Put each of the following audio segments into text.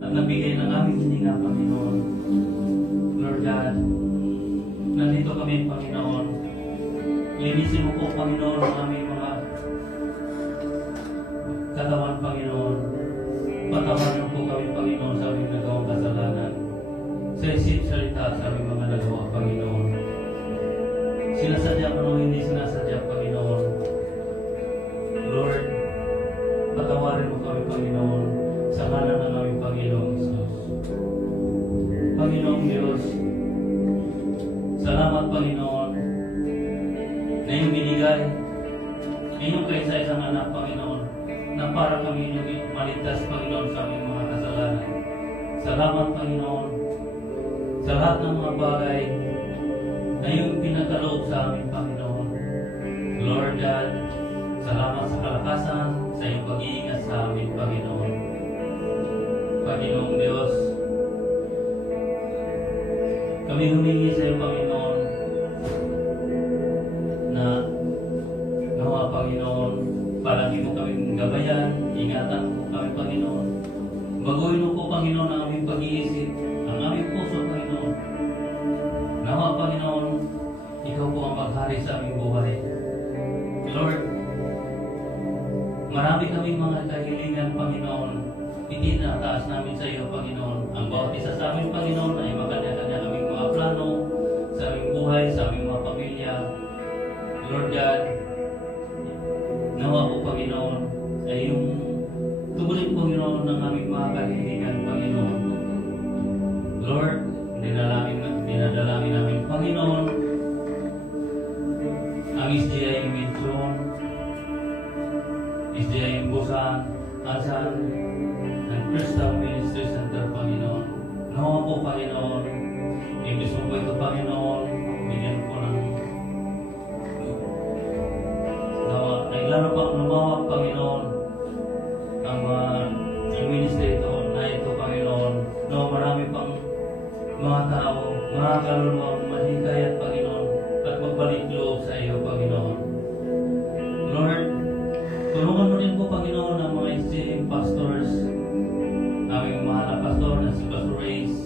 at nabigay ng aming hininga, Panginoon. Lord God, nandito kami, Panginoon. Linisin mo po, Panginoon, ang aming mga katawan, Panginoon. Patawarin po kami, Panginoon, sa aming nagawang kasalanan. Sa isip, salita, sa aming mga nagawa, Panginoon. Sinasadya pa o hindi sinasadya, Panginoon. Lord, patawarin mo kami, Panginoon, sa ngalan ng aming Panginoong Isus. Panginoong Diyos, salamat, Panginoon, na iyong binigay inyong kaisa-isang anak, Panginoon, na para kami inyong maligtas, Panginoon, sa aming mga kasalanan. Salamat, Panginoon, sa lahat ng mga bagay na iyong pinagkaloob sa amin, Panginoon. Lord God, salamat sa kalakasan, sa iyong pag-iingat sa amin, Panginoon. Panginoong Diyos, kami humingi sa iyo, Panginoon, na nawa, Panginoon, palagi mo kaming gabayan, ingatan mo kami, Panginoon. Baguhin mo po, Panginoon, ang aming pag-iisip, ang aming puso, Panginoon. Nawa, Panginoon, ikaw po ang maghari sa aming buhay. Lord, marami kaming mga kahilingan, Panginoon. Itinataas namin sa iyo, Panginoon. Ang bawat isa sa amin, Panginoon, ay magkanya-kanya kaming mga plano sa aming buhay, sa aming mga pamilya. Lord God, nawa po, Panginoon, ay yung tugunin, Panginoon, ng aming mga kahilingan, Panginoon. Lord, dinadalangin namin, Panginoon, ang SDI Mention, SDI Busan, Asan, ng Crystal Ministry Center, Panginoon. Nawa po, Panginoon, ibig mo po ito, Panginoon, bigyan po ng nawa, ay lalo pang lumawak, Panginoon, ang ministry ito, na ito, Panginoon. Nawa, marami pang mga tao, mga kaluluwang mahikayat, Panginoon, at magbalik loob sa iyo, Panginoon. Lord, tulungan mo din po, Panginoon, ang mga SDM pastors, aming mahal na pastor na si Pastor Reyes.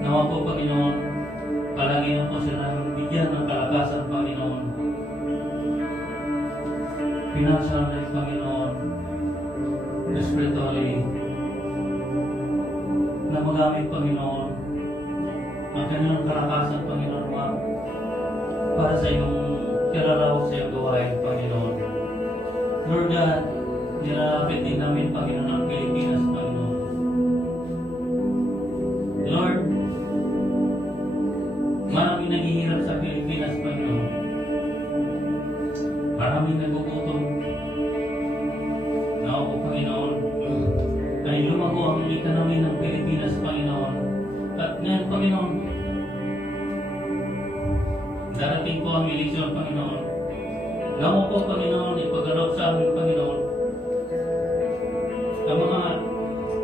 Nawa po, Panginoon, palagi na po siya namin bigyan ng kalakasan, Panginoon. Financial na yung Panginoon, spiritually, na magamit, Panginoon, ang kanilang kalakasan, Panginoon, para sa iyong kilalaw sa iyong gawain, Panginoon. Lord God, nilalapit din namin, Panginoon, ang Pilipinas, Panginoon. Lord, maraming naghihirap sa Pilipinas, Panginoon. Maraming nagugutom. Nawa po, Panginoon, ay lumago ang ekonomi ng Pilipinas, Panginoon. At ngayon, Panginoon, darating po ang eleksyon, Panginoon. Nawa po, Panginoon, ipagalaw sa amin, Panginoon, ang mga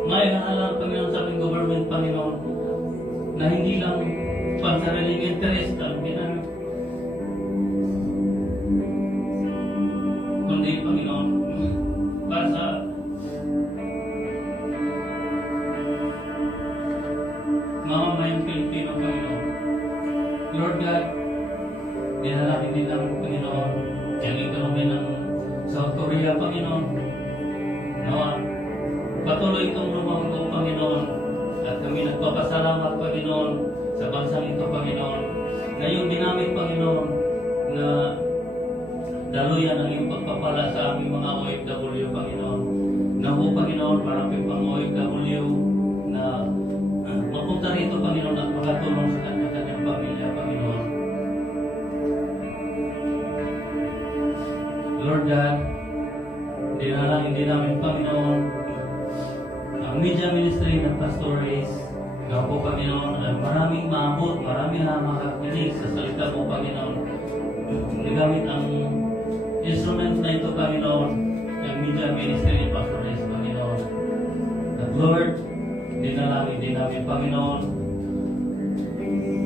maihahalang, Panginoon, sa aming government, Panginoon, na hindi lang pansariling interest ang ginamit, kundi, Panginoon, para sa mamamayang Pilipino, Panginoon. Lord God, dinalangin din namin, Panginoon, ang ekonomi ng South Korea, Panginoon. Nawa, patuloy itong lumago, Panginoon, at kami nagpapasalamat, Panginoon, sa bansang ito, Panginoon, na yung ginamit, Panginoon, na daluyan ang iyong pagpapala sa aming mga OFW, Panginoon. Na po, Panginoon, marami pang OFW na mapunta rito, Panginoon, at makatulong sa kanyang pamilya, Panginoon. Lord God, dinalangin din namin, Panginoon, ang media ministry ng Pastor Reyes. Ikaw po, Panginoon, ay maraming maabot, maraming makakinig sa salita mo, Panginoon. Nagamit ang instrument na ito, Panginoon, ang media ministry ng Pastor Reyes, Panginoon. At Lord, dinalangin din namin, Panginoon,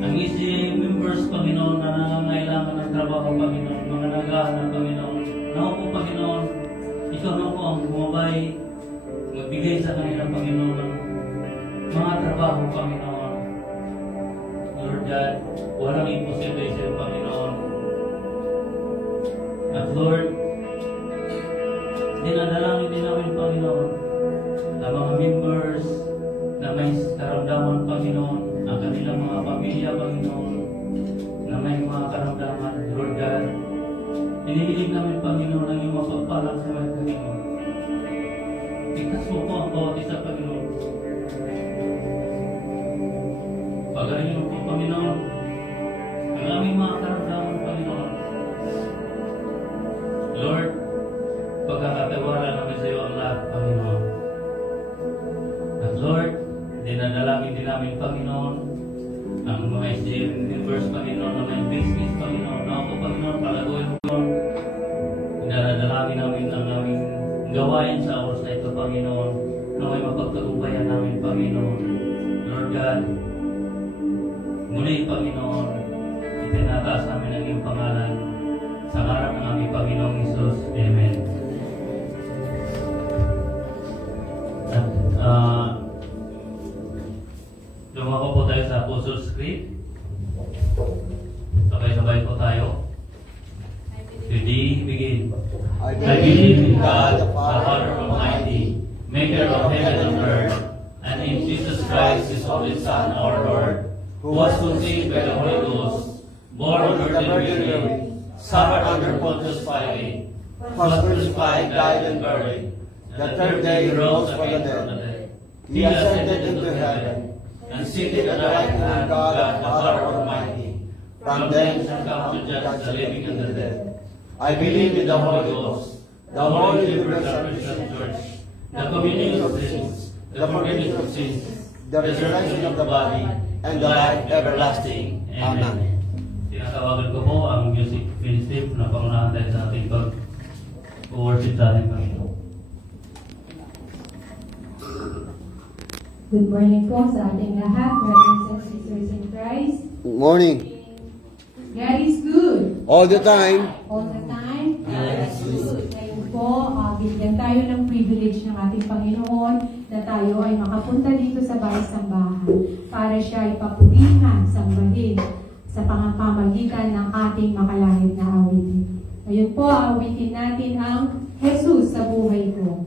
ang SDA members, Panginoon, na nangangailangan ng trabaho, Panginoon, mga naghahanap, Panginoon. Nawa po, Panginoon, ikaw na po ang bumabay, magbigay sa kanila, Panginoon, ng trabaho, Panginoon. Lord God, walang imposible sa iyo, Panginoon. At Lord, dinadalangin din namin, Panginoon, ang mga members na may karamdaman, Panginoon, ang kanilang mga pamilya, Panginoon, na may mga karamdaman, Lord God. Hinihiling namin, Panginoon, ang iyong mapagpalang sa mga Panginoon. Ikas mo po ang bawat isa, Panginoon. Pagaling mo po, Panginoon, ang aming mga karamdaman, Panginoon. Lord, pagkakatiwala namin sa iyo ang lahat, Panginoon. At Lord, dinadalangin din namin, Panginoon, ang mga SDM members, Panginoon, na may business, Panginoon. Na ako, Panginoon, palaguin mo, Panginoon. Dinadalangin namin ang aming gawain sa oras na ito, Panginoon, na may mapagtagumpayan namin, Panginoon. Lord God, muli, Panginoon, itinataas namin ang iyong pangalan sa ngalan ng aming Panginoong Hesus. Amen. At lumako po tayo sa Apostles' Creed. Sabay-sabay po tayo. Today, begin. I believe in God, the Father Almighty, maker of heaven and earth, and in Jesus Christ, His only Son, our Lord, who was conceived by the Holy Ghost, born of the Virgin Mary, suffered under Pontius Pilate, was crucified, died, and buried. The third day He rose again from the dead. He ascended into heaven, and seated at the right hand of God, the Father Almighty. From thence shall come to judge the living and the dead. I believe in the Holy Ghost, the Holy Universal Christian Church, the communion of saints, the forgiveness of sins, the resurrection of the body, and the life everlasting. Amen. Tinatawagan ko po ang music ministry na pangunahan tayo sa ating pag-worship sa ating Panginoon. Good morning po sa ating lahat, brothers and sisters in Christ. Good morning. God is good. All the time. All the time, God is good. Ngayon po, bigyan tayo ng privilege ng ating Panginoon na tayo ay makapunta dito sa bahay-sambahan para siya ipapurihan, sambahin sa pamamagitan ng ating makalangit na awitin. Ngayon po, awitin natin ang Jesus sa buhay ko.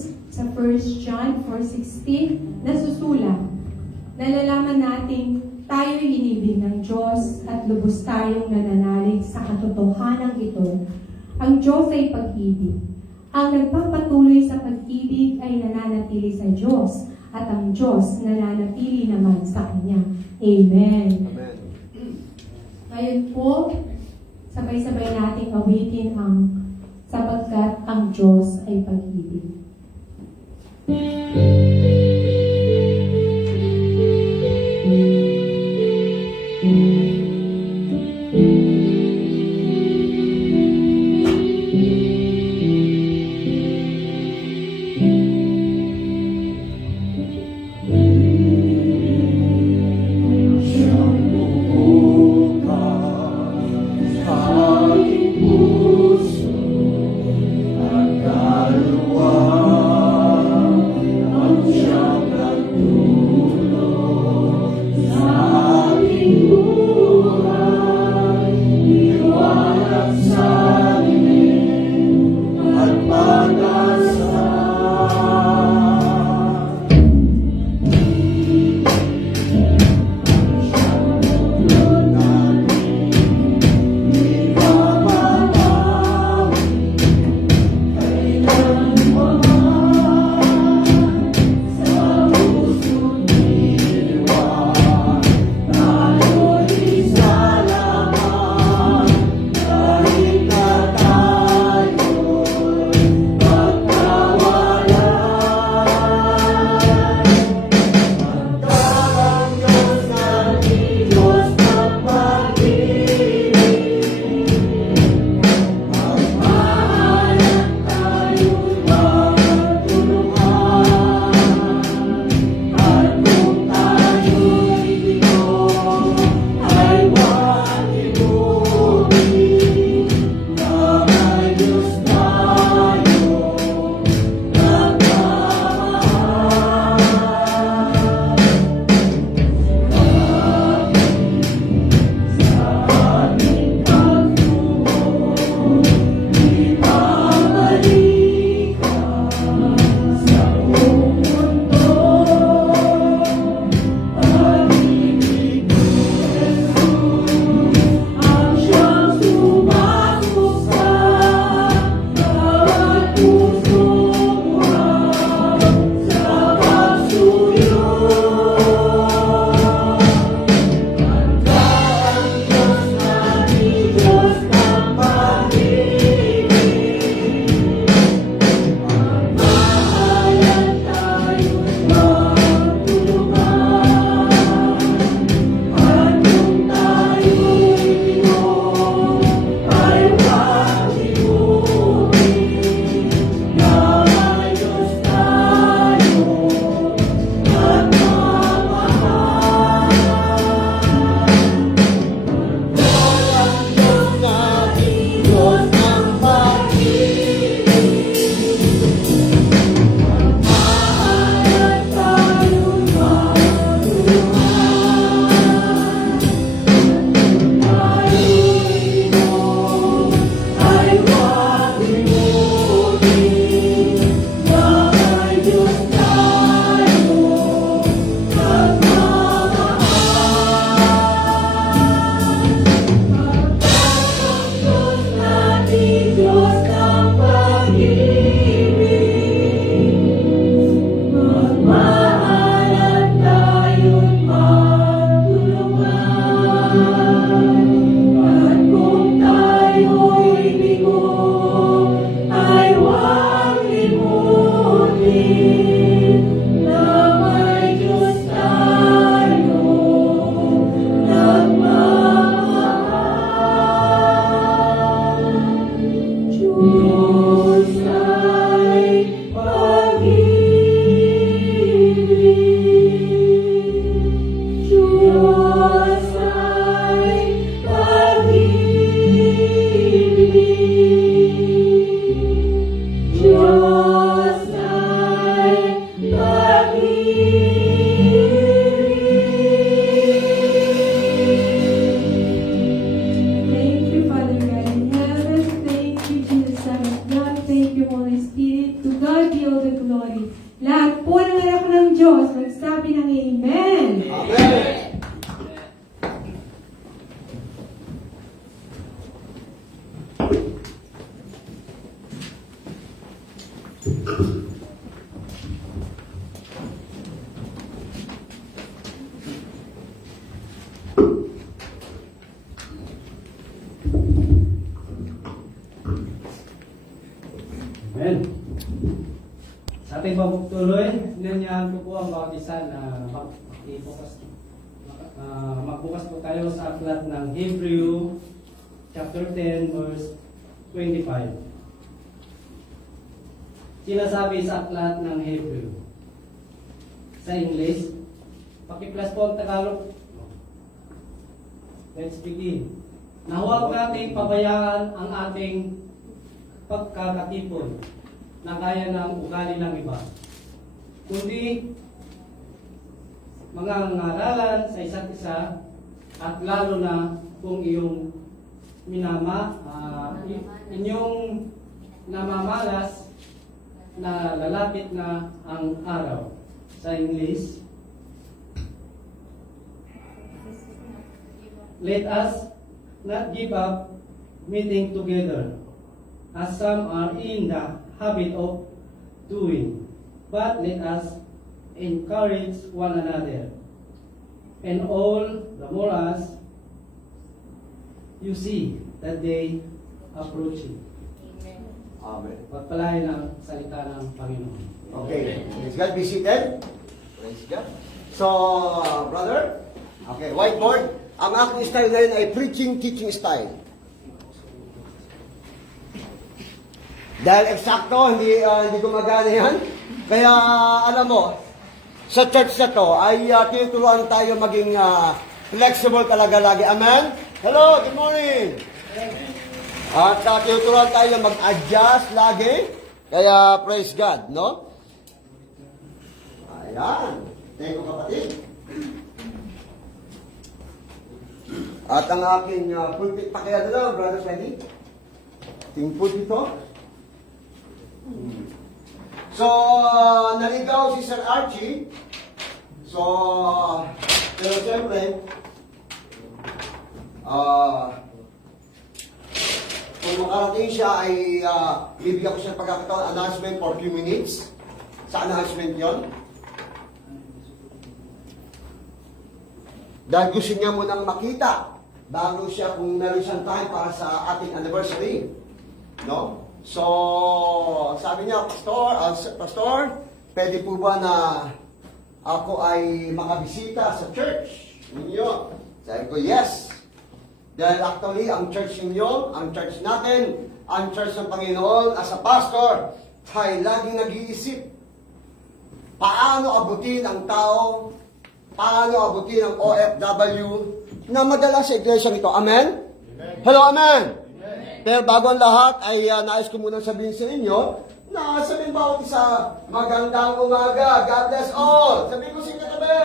Diyos sa 1 John 4:16 nasusulat. Nalalaman natin tayo'y inibig ng Diyos at lubos tayong nananalig sa katotohanan ito. Ang Diyos ay pag-ibig. Ang nagpapatuloy sa pag-ibig ay nananatili sa Diyos at ang Diyos nananatili naman sa Kanya. Amen. Amen. Ngayon po, sabay-sabay nating awitin ang sapagkat ang Diyos ay pag-ibig. Aking puso, ang kaluwa Lahat po ng anak ng Diyos, magsabi ng Amen. Amen. Amen. Sa ating pagtuloy, nanyahan ko po ang bawat isa na magbukas po tayo sa aklat ng Hebrew chapter 10 verse 25. Sinasabi sa aklat ng Hebrew. Sa English, paki-plus po ang Tagalog. Let's begin. Na huwag nating pabayaan ang ating pagkakatipon na gaya ng ugali ng iba, kundi mga ngaralan sa isa't isa at lalo na kung inyong namamalas na lalapit na ang araw. Sa English, let us not give up meeting together, as some are in the habit of doing, but let us encourage one another, and all the more as you see that day approaching. Amen. Pagpalain ang salita ng Panginoon. Okay. Praise God. Be seated. Praise God. So, brother. Okay, whiteboard. Ang aking style ngayon ay preaching, teaching style. Dahil eksakto, hindi gumagana yan. Kaya, alam mo, sa church na to, ay tinuturuan tayo maging flexible talaga lagi. Amen? Hello, good morning. At tinuturuan tayo mag-adjust lagi. Kaya, praise God, no? Ayan. Thank you, kapatid. At ang aking pulpit pa kaya doon, Brother Freddy. Ting pulpit ito. So, naligaw si Sir Archie. So, pero siyempre, kung makarating siya ay bibigyan ko siya ng pagkakataon, announcement for few minutes. Sa announcement yon. Dahil gusto niya munang makita bago siya kung meron siyang time para sa ating anniversary. No? So, sabi niya, Pastor, pwede po ba na ako ay makabisita sa church ninyo? Sabi ko, yes. Dahil actually, ang church ninyo, ang church natin, ang church ng Panginoon, as a pastor, ay laging nag-iisip. Paano abutin ang tao, paano abutin ang OFW na madala sa iglesia nito. Amen? Amen. Hello, amen? Pero bago ang lahat, ay nais ko munang sabihin sa inyo na sabihin bawat isa, magandang umaga, God bless all. Sabihin mo sa inyo katabi.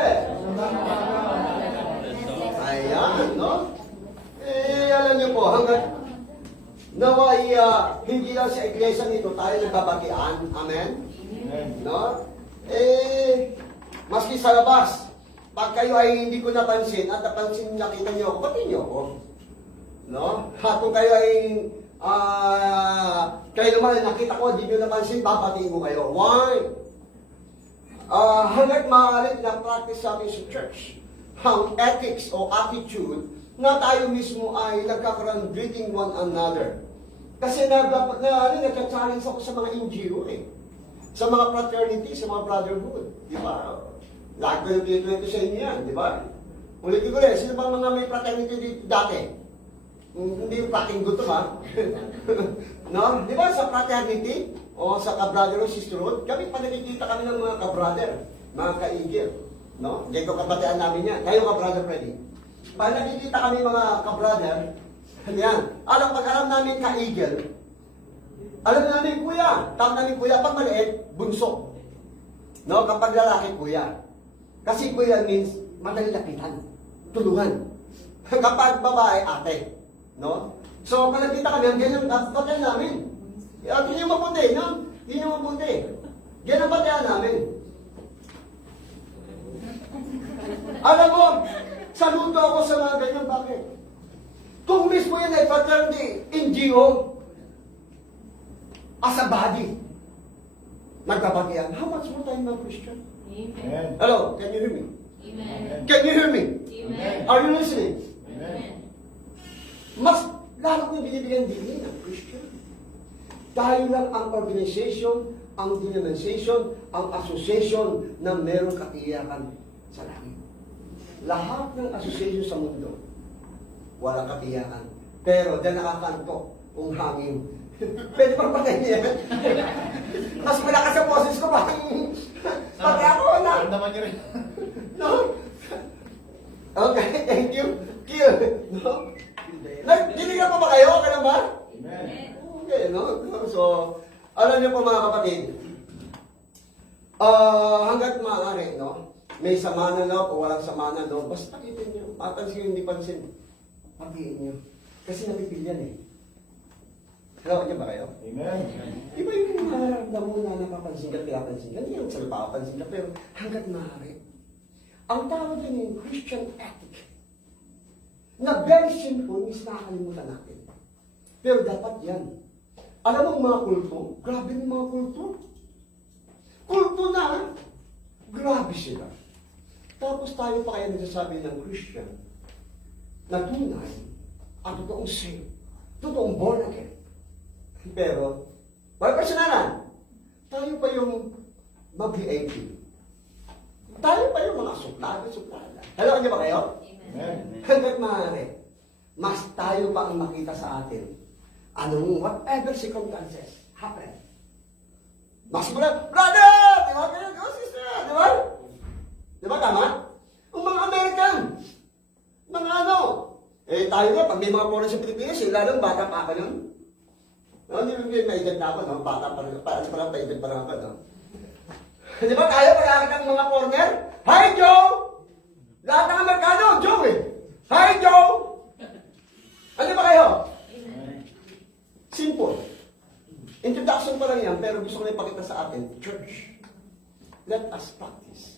Ayan, no? Alam niyo po, hanggang naway hindi lang sa iglesia nito tayo nagbabatian. Amen? No? Maski sa labas, pag kayo ay hindi ko napansin at napansin nakita niyo ako, batiin niyo ako. No? At kung kayo ay kayo naman nakita ko, hindi nyo napansin, babatiin ko kayo. Why? Hanggang maaari na practice sa amin sa church, ang ethics o attitude na tayo mismo ay nagkakaroon greeting one another. Kasi nagka-challenge ako sa mga NGO eh. Sa mga fraternity, sa mga brotherhood. Di ba? Lahat ko yung pinituwento sa inyo yan, di ba? Ulitin ko rin, sino bang mga may fraternity dito dati? Hindi yung prating gutom, ha? No? Di ba sa fraternity o sa ka-brother o sisterhood, kami pa nakikita kami ng mga ka-brother, mga ka-igil. No? Diyan ko kabatian namin yan. Kayo ka-brother Freddy. Pag nakikita kami mga ka-brother, yan. Pag alam namin ka-igil, alam namin kuya. Tawag namin kuya. Pag maliit, bunso. No? Kapag lalaki, kuya. Kasi kuya means madali lapitan. Tulungan. Kapag babae, ate. No? So, pag nakita kami, ang ganyan, kapatid namin. Hindi nyo mabuti, no? Hindi nyo mabuti. Yan ang batayan namin. Alam mo, saludo ako sa mga ganyan. Bakit? Kung mismo yan ay fraternity, NGO, as a body, nagkabatian, how much more tayo mga Christian? Amen. Hello, can you hear me? Amen. Can you hear me? Amen. Are you listening? Amen. Mas lalo kong binibigyan din ng Christian. Tayo lang ang organization, ang denomination, ang association na merong katiyakan sa langit. Lahat ng association sa mundo, walang katiyakan. Pero dahil nakakanto ang hangin, pwede pang patay niya. Mas malakas sa boses ko, pati ako na. Naman niyo rin. No? Okay, thank you. Kill. No? Nagdiligan pa ba kayo? Okay lang ba? Amen. Okay, no? So, alam niyo po mga kapatid, hanggat maaari, no? May sama na loob o walang sama na loob, basta pakitin niyo. Mapansin niyo, hindi pansin. Pakitin niyo. Kasi napipilyan eh. Alam niyo ba kayo? Amen. Iba yung nararamdaman mo na napapansin ka, pinapansin ka. Hindi yung sa napapansin ka, pero hanggat maaari. Ang tawag din yung Christian ethic. Na very simple, is nakakalimutan natin. Pero dapat yan. Alam mo mga kulto, grabe yung mga kulto. Kulto na, grabe sila. Tapos tayo pa kaya nagsasabi ng Christian na tunay ang totoong saved, totoong born again. Pero, may personalan, tayo pa yung mag-VIP. Tayo pa yung mga suplada. Alam niyo ba kayo? Amen. Hanggat maaari, mas tayo pa ang makita sa atin. Anong whatever circumstances happen. Mas mula, brother! Di ba? Ganyan, oh, sister! Di ba? Di ba tama? Ang mga American, mga ano, tayo nga, pag may mga foreign sa Pilipinas, lalong bata pa ako nun. No, hindi may edad na ako, no? Bata pa rin, paano pa lang, paedad pa lang ako, no? Di ba tayo, pag-akit ang mga foreigner? Hi, Joe! Lahat ng Amerikano, Joe eh! Hi, Joe! Ano ba kayo? Simple. Introduction pa lang yan, pero gusto ko na ipakita sa atin, church. Let us practice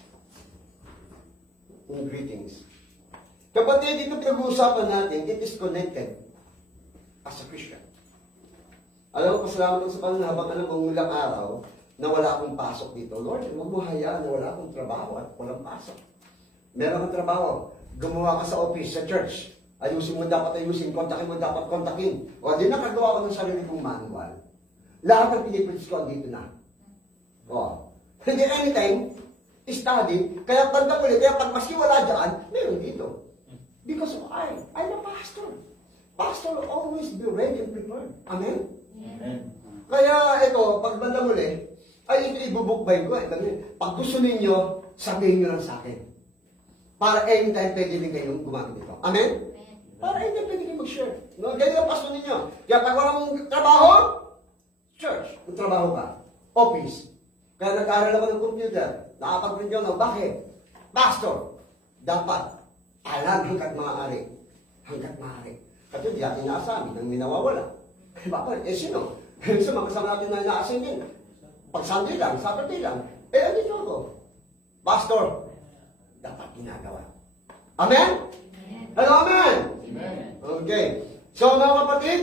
in greetings. Kapatid, dito pinag-uusapan natin, it is connected as a Christian. Alam mo, pasalamat ko sa Panginoon habang alam mo ulang araw na wala akong pasok dito. Lord, huwag mo hayaan na wala akong trabaho at walang pasok. Meron kang trabaho, gumawa ka sa office, sa church. Ayusin mo dapat ayusin, kontakin mo dapat kontakin. O, di nakagawa ko ng sarili kong manual. Lahat ng pinipilis ko, dito na. O, hindi anytime, study, kaya tanda ko kaya pag maski wala dyan, meron dito. Because of I'm a pastor. Pastor always be ready and prepared. Amen? Amen. Kaya ito, pag banda muli, ay ito ibubukbay ko. Pag gusto ninyo, sabihin nyo lang sa akin. Para anytime pwede din kayo gumamit ito. Amen? Para anytime pwede kayo mag-share. No? Ganyan ang pasto ninyo. Kaya pag wala mong trabaho, church, kung trabaho ka, office. Kaya nag-aaral ako ng computer, nakapag-print yun, bakit? Pastor, dapat alam hanggat maaari. Hanggat maaari. At yun, di atin naasabi nang may nawawala. Bakit? Sino? Sa mga kasama natin na naasin din. Pag Sunday lang, Saturday lang, andito ako. Pastor, dapat ginagawa. Amen? Hello, amen? Amen. Okay. So, mga kapatid,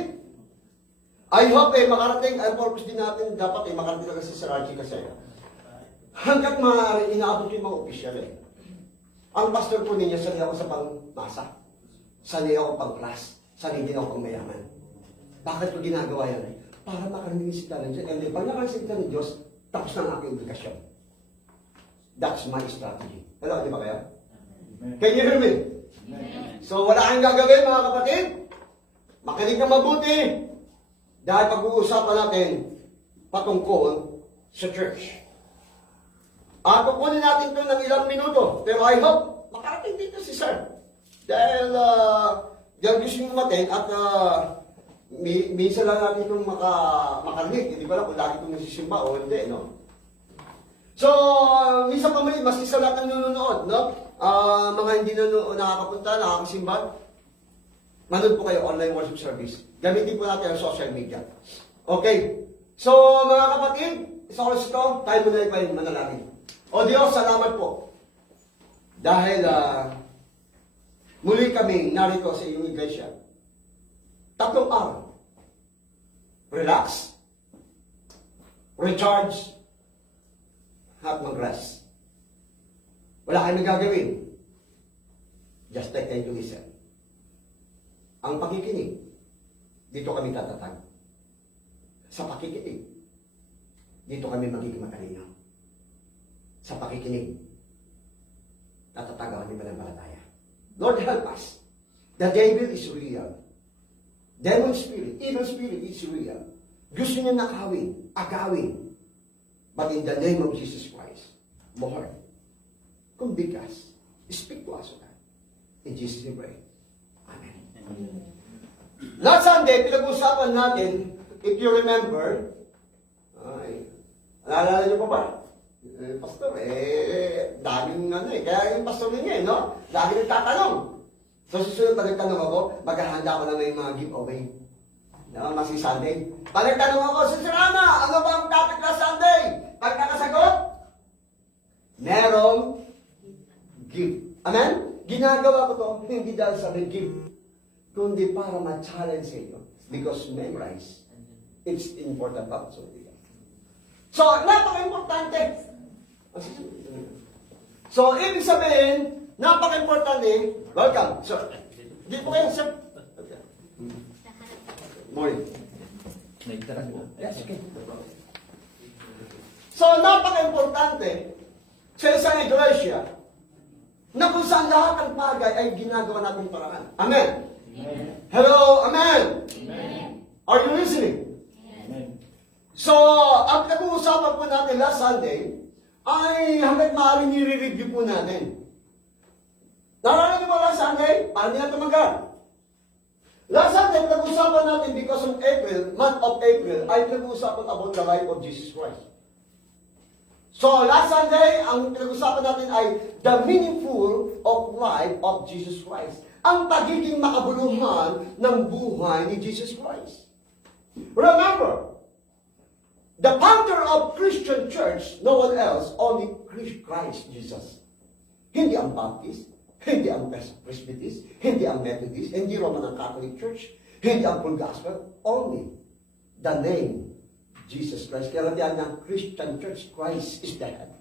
I hope makarating, ang purpose din natin, dapat makarating talaga sa Sarachi kasi hanggat maaari, inaabot yung mga opisyal eh. Ang pastor po ninyo, sanay ako sa pang-masa. Sanay ako pang-class. Sanay din ako pang-mayaman. Bakit ko ginagawa yan? Para makarinig si Diyos. And then, pag nakarinig ng Diyos, tapos na ang aking obligasyon. That's my strategy. Hello, di ba kaya? Can you hear me? Amen. So, wala kang gagawin, mga kapatid. Makinig ka mabuti. Dahil pag-uusapan natin patungkol sa church. At kukunin natin ito ng ilang minuto. Pero I hope makarating dito si Sir. Dahil gusto nyo umaten at minsan lang natin itong makarinig. Hindi ko alam kung lagi itong nasisimba o hindi, no? So, minsan pa muli, mas isa lahat ng nanonood, no? Mga hindi nakakapunta, nakakasimba, manood po kayo online worship service. Gamitin po natin ang social media. Okay. So, mga kapatid, sa oras ito, tayo muna ay manalangin. O Diyos, salamat po. Dahil muli kaming narito sa iyong iglesia. 3 araw. Relax, recharge, at mag-rest. Wala kayong gagawin. Just take time to listen. Ang pakikinig, dito kami tatatag. Sa pakikinig, dito kami magiging matalino. Sa pakikinig, tatataga kami pananampalataya. Lord, help us. The devil is real. Demon spirit, evil spirit is real. Gusto niya nakawin, agawin. But in the name of Jesus Christ, Lord, convict us. Speak to us, O God. In Jesus' name, pray. Amen. Last Sunday, pinag-usapan natin, if you remember, naalala niyo pa ba? Pastor, daming kaya yung pastor niya, no? Lagi nagtatanong. So, susunod pag nagtanong ako, maghahanda ko na may mga giveaway. No, masi Sunday. Pag nagtanong ako, Sister Ana, ano ba ang topic na Sunday? Pag nakasagot, merong gift. Amen? Ginagawa ko to, hindi dahil sa gift, kundi para ma-challenge sa inyo. Because memorize, it's important pa. So, napaka-importante. So, ibig sabihin, napaka-importante. Welcome, sir. Di po kayo, sir. Okay. Morning. Yes, okay. So, napaka-importante sa isang iglesia na kung saan lahat ng bagay ay ginagawa natin paraan. Amen? Amen. Hello, amen? Amen. Are you listening? Amen. So, ang nag-uusapan po natin last Sunday ay hanggat maaaring nire-review po natin. Naalala niyo ba last Sunday? Paano niya tumagal? Last Sunday, nag-uusapan natin because of April, month of April, ay nag-uusapan about the life of Jesus Christ. So, last Sunday, ang pinag-usapan natin ay the meaningful of life of Jesus Christ. Ang pagiging makabuluhan ng buhay ni Jesus Christ. Remember, the founder of Christian Church, no one else, only Christ Jesus. Hindi ang Baptist, hindi ang Presbyterian, hindi ang Methodist, hindi Roman ang Catholic Church, hindi ang full gospel, only the name Jesus Christ. Kaya natin ang Christian Church, Christ is the head.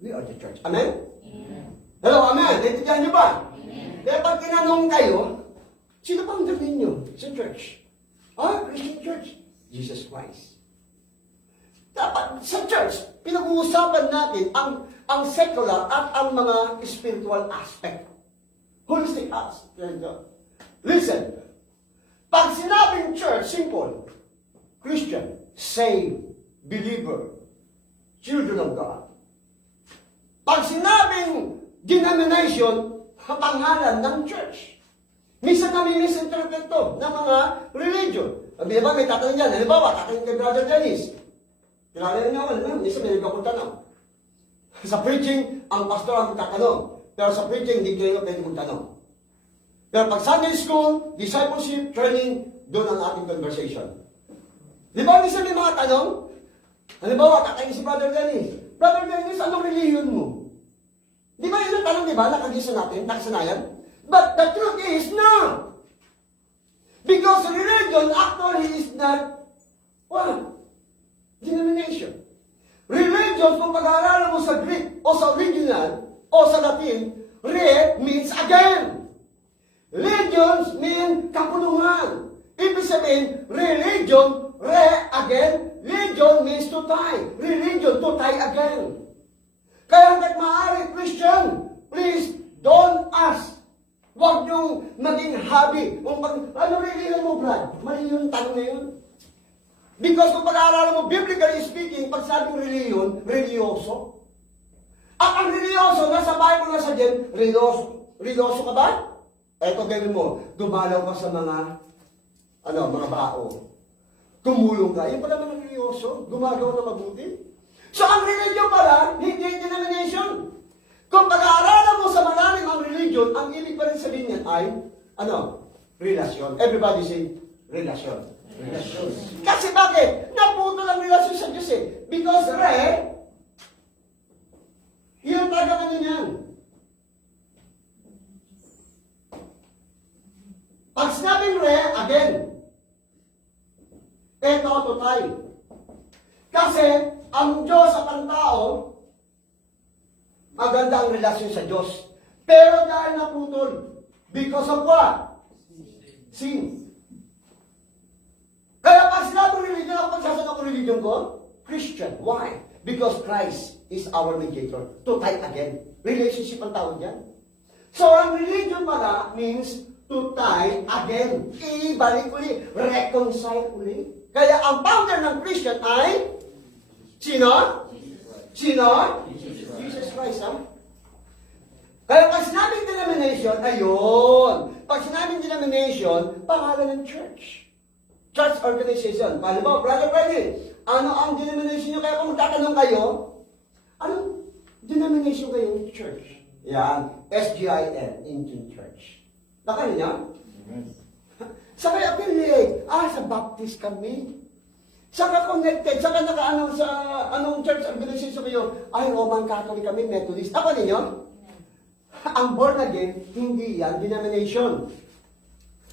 We are the church. Amen? Amen. Hello, amen? Naintindihan niyo ba? Amen. Kaya pag tinanong kayo, sino pang dating niyo sa church? Christian Church. Jesus Christ. Dapat sa church, pinag-uusapan natin ang secular at ang mga spiritual aspect. Holistic aspect. Listen, pag sinabing church, simple. Christian, saved, believer, children of God. Pag sinabing denomination, pangalan ng church. Minsan kami misinterpret to ng mga religion. Di ba may tatanong yan? Halimbawa, tatanong kay Brother Dennis. Kilala niyo ako, minsan may nagkapuntanong. Sa preaching, ang pastor ang tatanong. Pero sa preaching, hindi kayo pwede magtanong. Pero pag Sunday school, discipleship, training, doon ang ating conversation. Di ba minsan may mga tanong? Halimbawa, tatanong si Brother Dennis. Brother Dennis, anong religion mo? Di ba yun ang tanong, di ba? Nakagisa natin, nakasanayan. But the truth is, no! Because religion actually is not what? Denomination. Religion, kung pag-aaralan mo sa Greek o sa original o sa Latin, re means again. Religions mean kapulungan. Ibig sabihin, religion, re again. Religion means to tie. Religion, to tie again. Kaya hanggat maaari, Christian, please don't ask. Huwag niyong maging hobby. Ano religion mo, Brad? Mali yung tanong na yun. Because kung pag-aaralan mo, biblically speaking, pag sabing religion, religyoso. At ang religyoso, nasa Bible, nasa dyan, religyoso ka ba? Eto, ganyan mo, dumalaw ka sa mga bao. Tumulong ka. Yung pala mga religyoso, gumagawa na mabuti. So, ang religion pala, hindi denomination. Kung pag-aaralan mo sa malalim ang religion, ang ibig pa rin sabihin niyan ay, relasyon. Everybody say, relasyon. Relasyon. Kasi bakit? Naputol ang relasyon sa Diyos eh. Because yun talaga ano niyan. Pag sinabing again, eto tutay. Kasi ang Diyos sa pantao, maganda ang relasyon sa Diyos. Pero dahil naputol, because of what? Sin. Kaya pag sinabing religion, ako pagsasanong ko religion ko, Christian. Why? Because Christ is our mediator. To tie again. Relationship ang tawag yan. So, ang religion pala means to tie again. Ibalik uli. Reconcile uli. Kaya ang founder ng Christian ay sino? Sino? Jesus Christ, ha? Kaya pag sinabing denomination, ayun. Pag sinabing denomination, pangalan ng church. Church organization. Paano ba, Brother Freddy? Ano ang denomination nyo? Kaya kung magtatanong kayo, anong denomination kayo? Church. Yan. SGIN, Indian Church. Nakano niya? Sa kaya affiliate. Sa Baptist kami. Saka connected. Saka nakaano sa anong church organization kayo? Roman Catholic kami, Methodist. Ako ninyo? Ang born again, hindi yan denomination.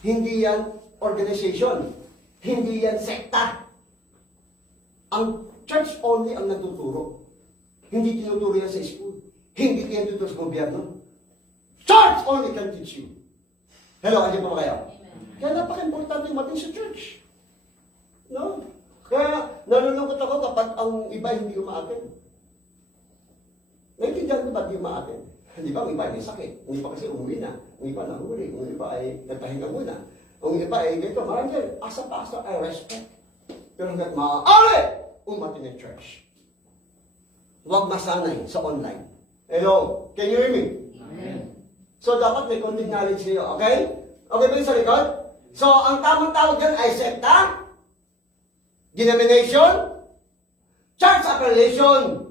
Hindi yan organization. Hindi yan sekta. Ang church only ang natuturo. Hindi tinuturo yan sa school. Hindi yan tinuturo sa gobyerno. Church only can teach you. Hello, andyan pa ba kayo? Kaya napaka-importante matin sa church. No? Kaya nalulungkot ako kapag ang iba hindi umaatin. Naintindihan ko ba di umaatin? Di ba, ang iba may sakit. Ang iba kasi umuwi na. Ang iba nahuli. Ang iba ay nagpahinga muna. Ang iba ay ganito. Marami dyan. As a pastor, I respect. Pero hanggat maaari, umatin ng church. Huwag masanay sa online. Hello? Can you hear me? Amen. So, dapat may content knowledge kayo. Okay? Okay ba yung sa likod? So, ang tamang tawag dyan ay sekta, denomination, church affiliation,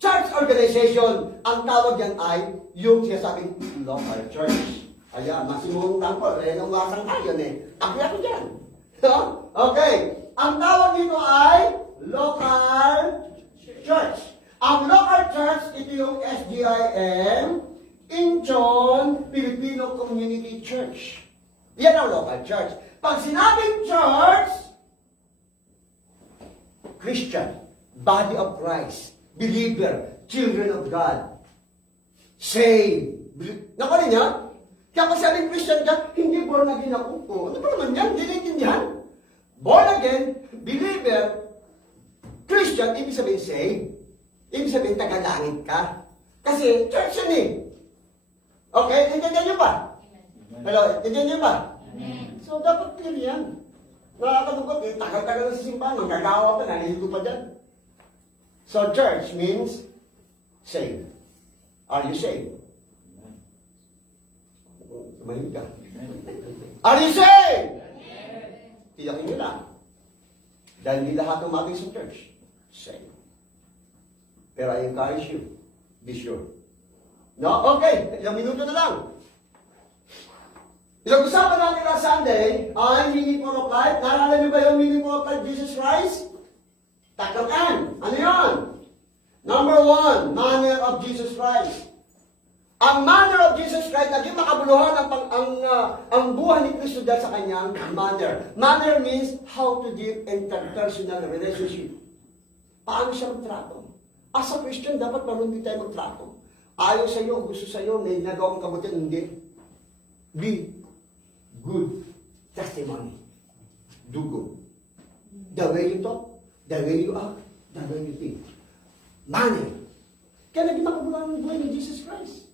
church organization. Ang tawag yan ay yung sinasabing local church. Ayan, masimong tampol. Nung wasang tayo ako dyan. Okay. Ang tawag dito ay local church. Ang local church, ito yung SGIM, Incheon Filipino Community Church. Yan ang local church. Pag sinabing church, Christian, body of Christ, believer, children of God, saved. Nakuha niya? Kaya pag sabing Christian ka, hindi born again ako. Ano ba naman yan? Hindi naintindihan. Born again, believer, Christian, ibig sabihin saved. Ibig sabihin tagalangit ka. Kasi church yan eh. Okay? Intindihan niyo ba? Hello? Intindihan niyo ba? So dapat clear yan. Nakakatugod eh. Tagal-tagal na sa simbahan. Magagawa pa, nalilito pa dyan. So church means saved. Are you saved? Mahilig ka. Are you saved? Tiyakin nyo lang. Dahil hindi lahat umating sa church. Saved. Pero I encourage you. Be sure. No? Okay. Ilang minuto na lang. Ilang usapan natin last Sunday ay meaningful of life. Naalala nyo ba yung meaningful of life, Jesus Christ? Tatlong N. Ano yun? Number 1, manner of Jesus Christ. Ang manner of Jesus Christ, naging makabuluhan ang buhay ni Kristo dahil sa kanyang manner. Manner means how to deal interpersonal relationship. Paano siya magtrato? As a Christian, dapat marunong din tayo magtrato. Ayaw sa'yo, gusto sa'yo, may nagawa kang kabutihan, hindi. Be good testimony. Do good. The way you talk, the way you act, the way you think. Manner. Kaya naging makabuluhan ang buhay ni Jesus Christ.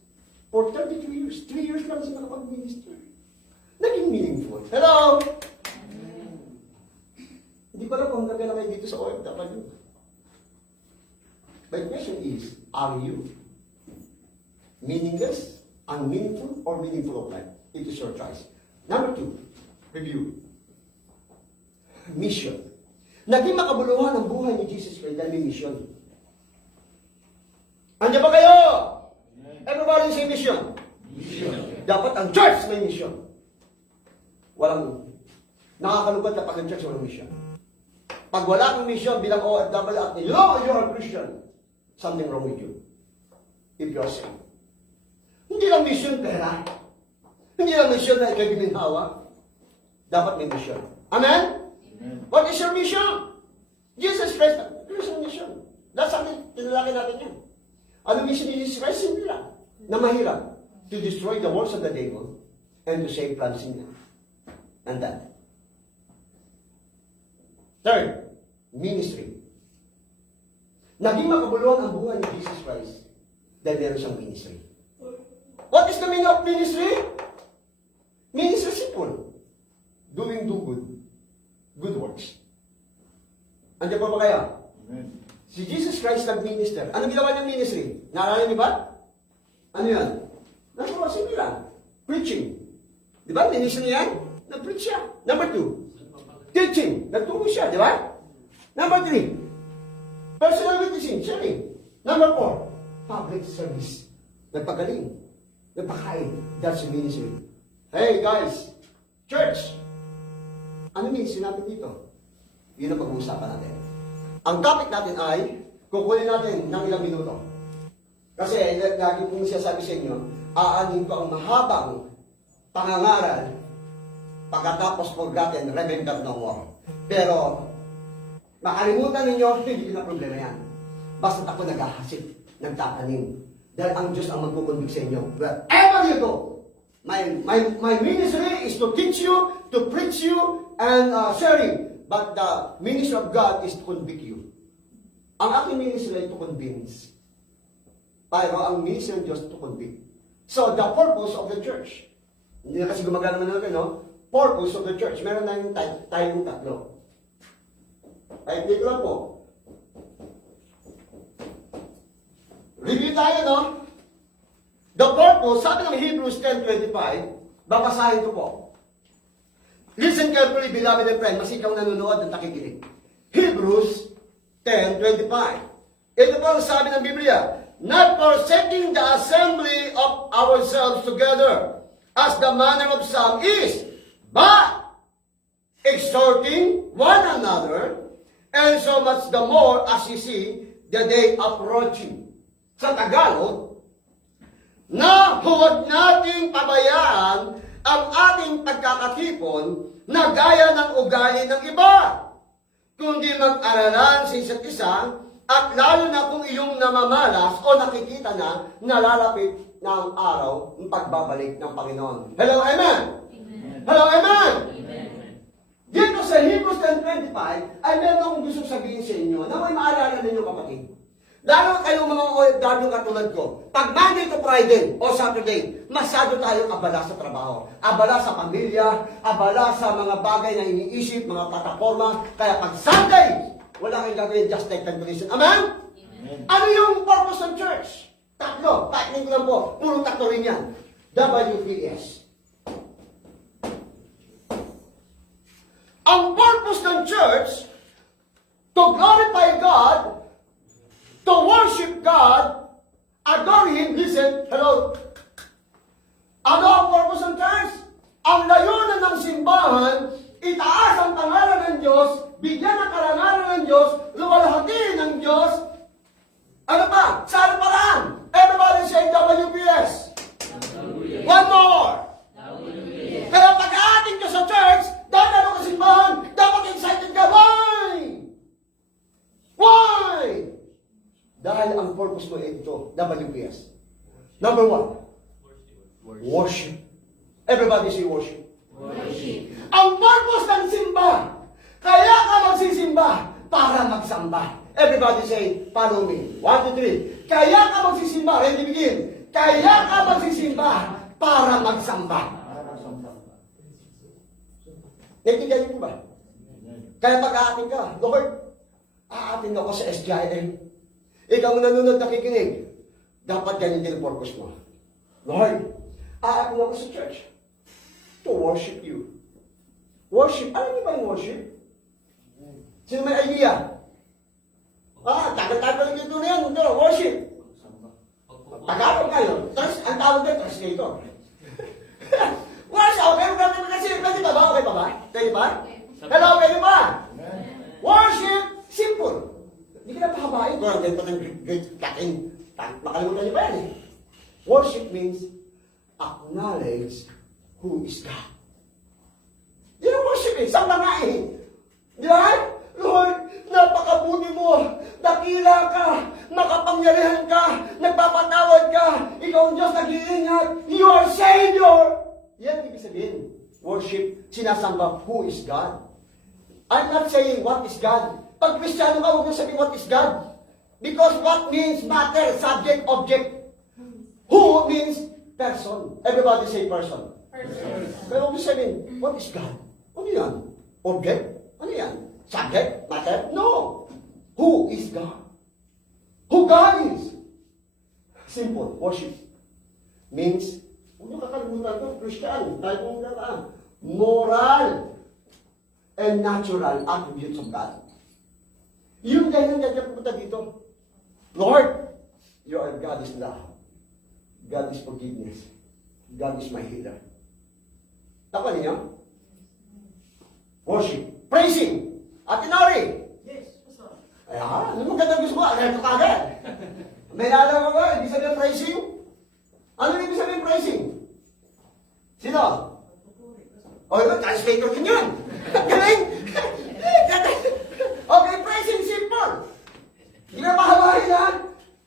For 32 years. 3 years lang siya nakapag-minister. Naging meaningful. Hello! Hindi pa lang kung hanggang na kayo dito sa OFW. My question is, are you meaningless, unmeaningful, or meaningful of life? It is your choice. Number 2, review. Mission. Naging makabuluhan ang buhay ni Jesus Christ dahil may mission. Andiyan ba kayo? Everybody say mission. Mission. Dapat ang church may mission. Walang Nakakalungkot kapag ang church walang mission. Pag wala kang mission bilang OFW at you know you're a Christian, something wrong with you. If you're saved. Hindi lang mission pera. Hindi lang mission na ikay giminhawa. Dapat may mission. Amen? Amen. What is your mission? Jesus Christ, Christian mission. That's something, tinalaki natin yan. Ano mission ni Jesus Christ? Simple lang. Na mahirap. To destroy the works of the devil and to save plans in them. And that. Third, ministry. Naging makabuluhan ang buhay ni Jesus Christ dahil meron siyang ministry. What is the meaning of ministry? Ministry is simple. Doing good works. Andiyan pa ba kaya? Amen. Si Jesus Christ nag-minister. Ano ginawa niyang ministry? Naalala niyo ba? Ano yan? Nasa simple lang. Preaching. Di ba? Ministry niya yan? Nag-preach siya. Number 2, teaching. Nagturo siya, di ba? Number 3, personal witnessing. Sharing. Number 4, public service. Nagpagaling. Nagpakain. That's the ministry. Hey guys, church, ano ministry natin dito? Yun ang pag-uusapan natin. Ang topic natin ay, kukunin natin ng ilang minuto. Kasi, lagi kong sinasabi sa inyo, aanin ko ang mahabang pangangaral pagkatapos forgotten, remembered no more. Pero, makalimutan ninyo, hindi na problema yan. Basta ako naghahasik, nagtatanim. Dahil ang Diyos ang magkukonvict sa inyo. Wherever you go, my ministry is to teach you, to preach you, and sharing. But the ministry of God is to convict you. Ang aking ministry ay to convince. Pero ang ministry ng Diyos to convict. So, the purpose of the church. Hindi na kasi gumagana naman natin, no? Purpose of the church. Meron na yung tayong tatlo. Kahit dito lang po. Review tayo, no? The purpose, sabi ng Hebrews 10:25, babasahin ko po. Listen carefully, beloved and friend, mas ikaw nanonood at nakikinig. Hebrews 10:25. Ito po ang sabi ng Biblia, not forsaking the assembly of ourselves together, as the manner of some is, but exhorting one another, and so much the more as you see the day approaching. Sa Tagalog, na huwag nating pabayaan ang ating pagkakatipon na gaya ng ugali ng iba, kundi mag-aralan sa isa't isa, at lalo na kung iyong namamalas o nakikita na nalalapit na ang araw ng pagbabalik ng Panginoon. Hello, amen? Amen. Hello, amen? Amen. Dito sa Hebrews 10:25, ay meron akong gusto sabihin sa inyo na may maalala ninyo kapatid. Lalo kayong mga OFW katulad ko, pag Monday to Friday o Saturday, masyado tayong abala sa trabaho, abala sa pamilya, abala sa mga bagay na iniisip, mga plataforma. Kaya pag Sunday, wala kayong gagawin, just take time to listen. Amen? Amen. Ano yung purpose ng church? Tatlo. Tignan ko lang po. Puro tatlo rin yan. WPS. Ang purpose ng church, to glorify God, to worship God, adore Him. Listen, hello. Ano ang purpose ng church? Ang layunan ng simbahan, itaas ang pangalan ng Diyos, bigyan ng karangalan ng Diyos, luwalhatiin ng Diyos. Ano pa? Saan pa lang? Everybody say WPS. One more. Kaya pag-aating ka sa church, dadalo ka simbahan, dapat excited ka. Why? Why? Dahil ang purpose mo ay ito, WPS. Number 1, worship. Everybody say worship. Worship. Ang purpose ng simba, kaya ka magsisimba para magsamba. Everybody say, follow me. 1, 2, 3. Kaya ka magsisimba, ready begin. Kaya ka magsisimba para magsamba. Naintindihan niyo ba? Kaya pag-aating ka, Lord, aating ako sa SGIM. Ikaw ang nanonood, nakikinig. Dapat ganyan din ang purpose mo. Lord, aating ako sa church to worship you. Worship. Alam niyo ba yung worship? Sino may idea? Tagal-tagal dito na yan. Ito, worship. Tagalog kayo. Ang tawag din, translator. Worship, okay, maganda kasi, pwede ba ba? Okay pa ba? Pwede ba? Hello, pwede ba? Amen. Worship, simple. Hindi ka na pahabain. Kung ang ganito ng great cutting, makalimutan niyo ba yan eh? Worship means acknowledge who is God. Yan ang worship eh. Samba nga eh. Di ba? Lord, napakabuti mo. Dakila ka. Makapangyarihan ka. Nagpapatawad ka. Ikaw ang Diyos nag-iingat. You are Savior. Yan ang ibig sabihin. Worship, sinasamba who is God. I'm not saying what is God. Pag Kristiyano ka, huwag mo sabihin what is God. Because what means matter, subject, object. Who means person. Everybody say person. Pero huwag mo sabihin, what is God? Ano yan? Object? Ano yan? Subject? Matter? No. Who is God? Who God is? Simple. Worship. Means, huwag niyo kakalimutan ito, Christian, tayo kong kataan. Moral and natural attributes of God. Yun dahil nandiyan pumunta dito. Lord, your God is love. God is forgiveness. God is my healer. Tapa ninyo? Worship. Praising. Atinari. Yes, Pastor. Ayan, ano maganda gusto mo? Alerto ka agad. May alam ko ba? Ibig sabihin praising? Ano ibig sabihin praising? Sino? O, yun, translator din yun. Galing! Okay, praising simple. Hindi na mahawahin yan.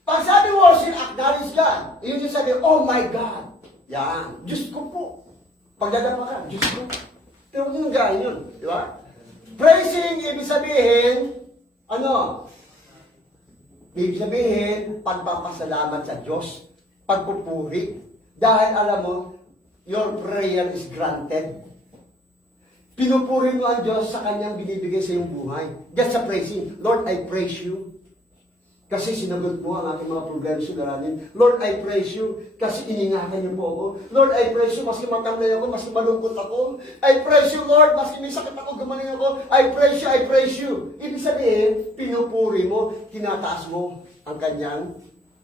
Pag sabi worship, acknowledge God. Yun yung sabi, oh my God. Yan. Diyos ko po. Pagdadapa ka, Diyos ko. Pero huwag nyo gahin yun. Di ba? Praising, ibig sabihin, ano? Ibig sabihin, pagpapasalamat sa Diyos. Pagpupuri. Dahil alam mo, your prayer is granted. Pinupuri mo ang Diyos sa kanyang binibigay sa iyong buhay. That's a praising. Lord, I praise you. Kasi sinagot mo ang aking mga problema sugaranin. Lord, I praise you kasi iningatan niyo po ako. Lord, I praise you maski matamlay ako, maski malungkot ako. I praise you, Lord, maski may sakit ako, gumaling ako. I praise you, I praise you. Ibig sabihin, pinupuri mo, tinataas mo ang kanyang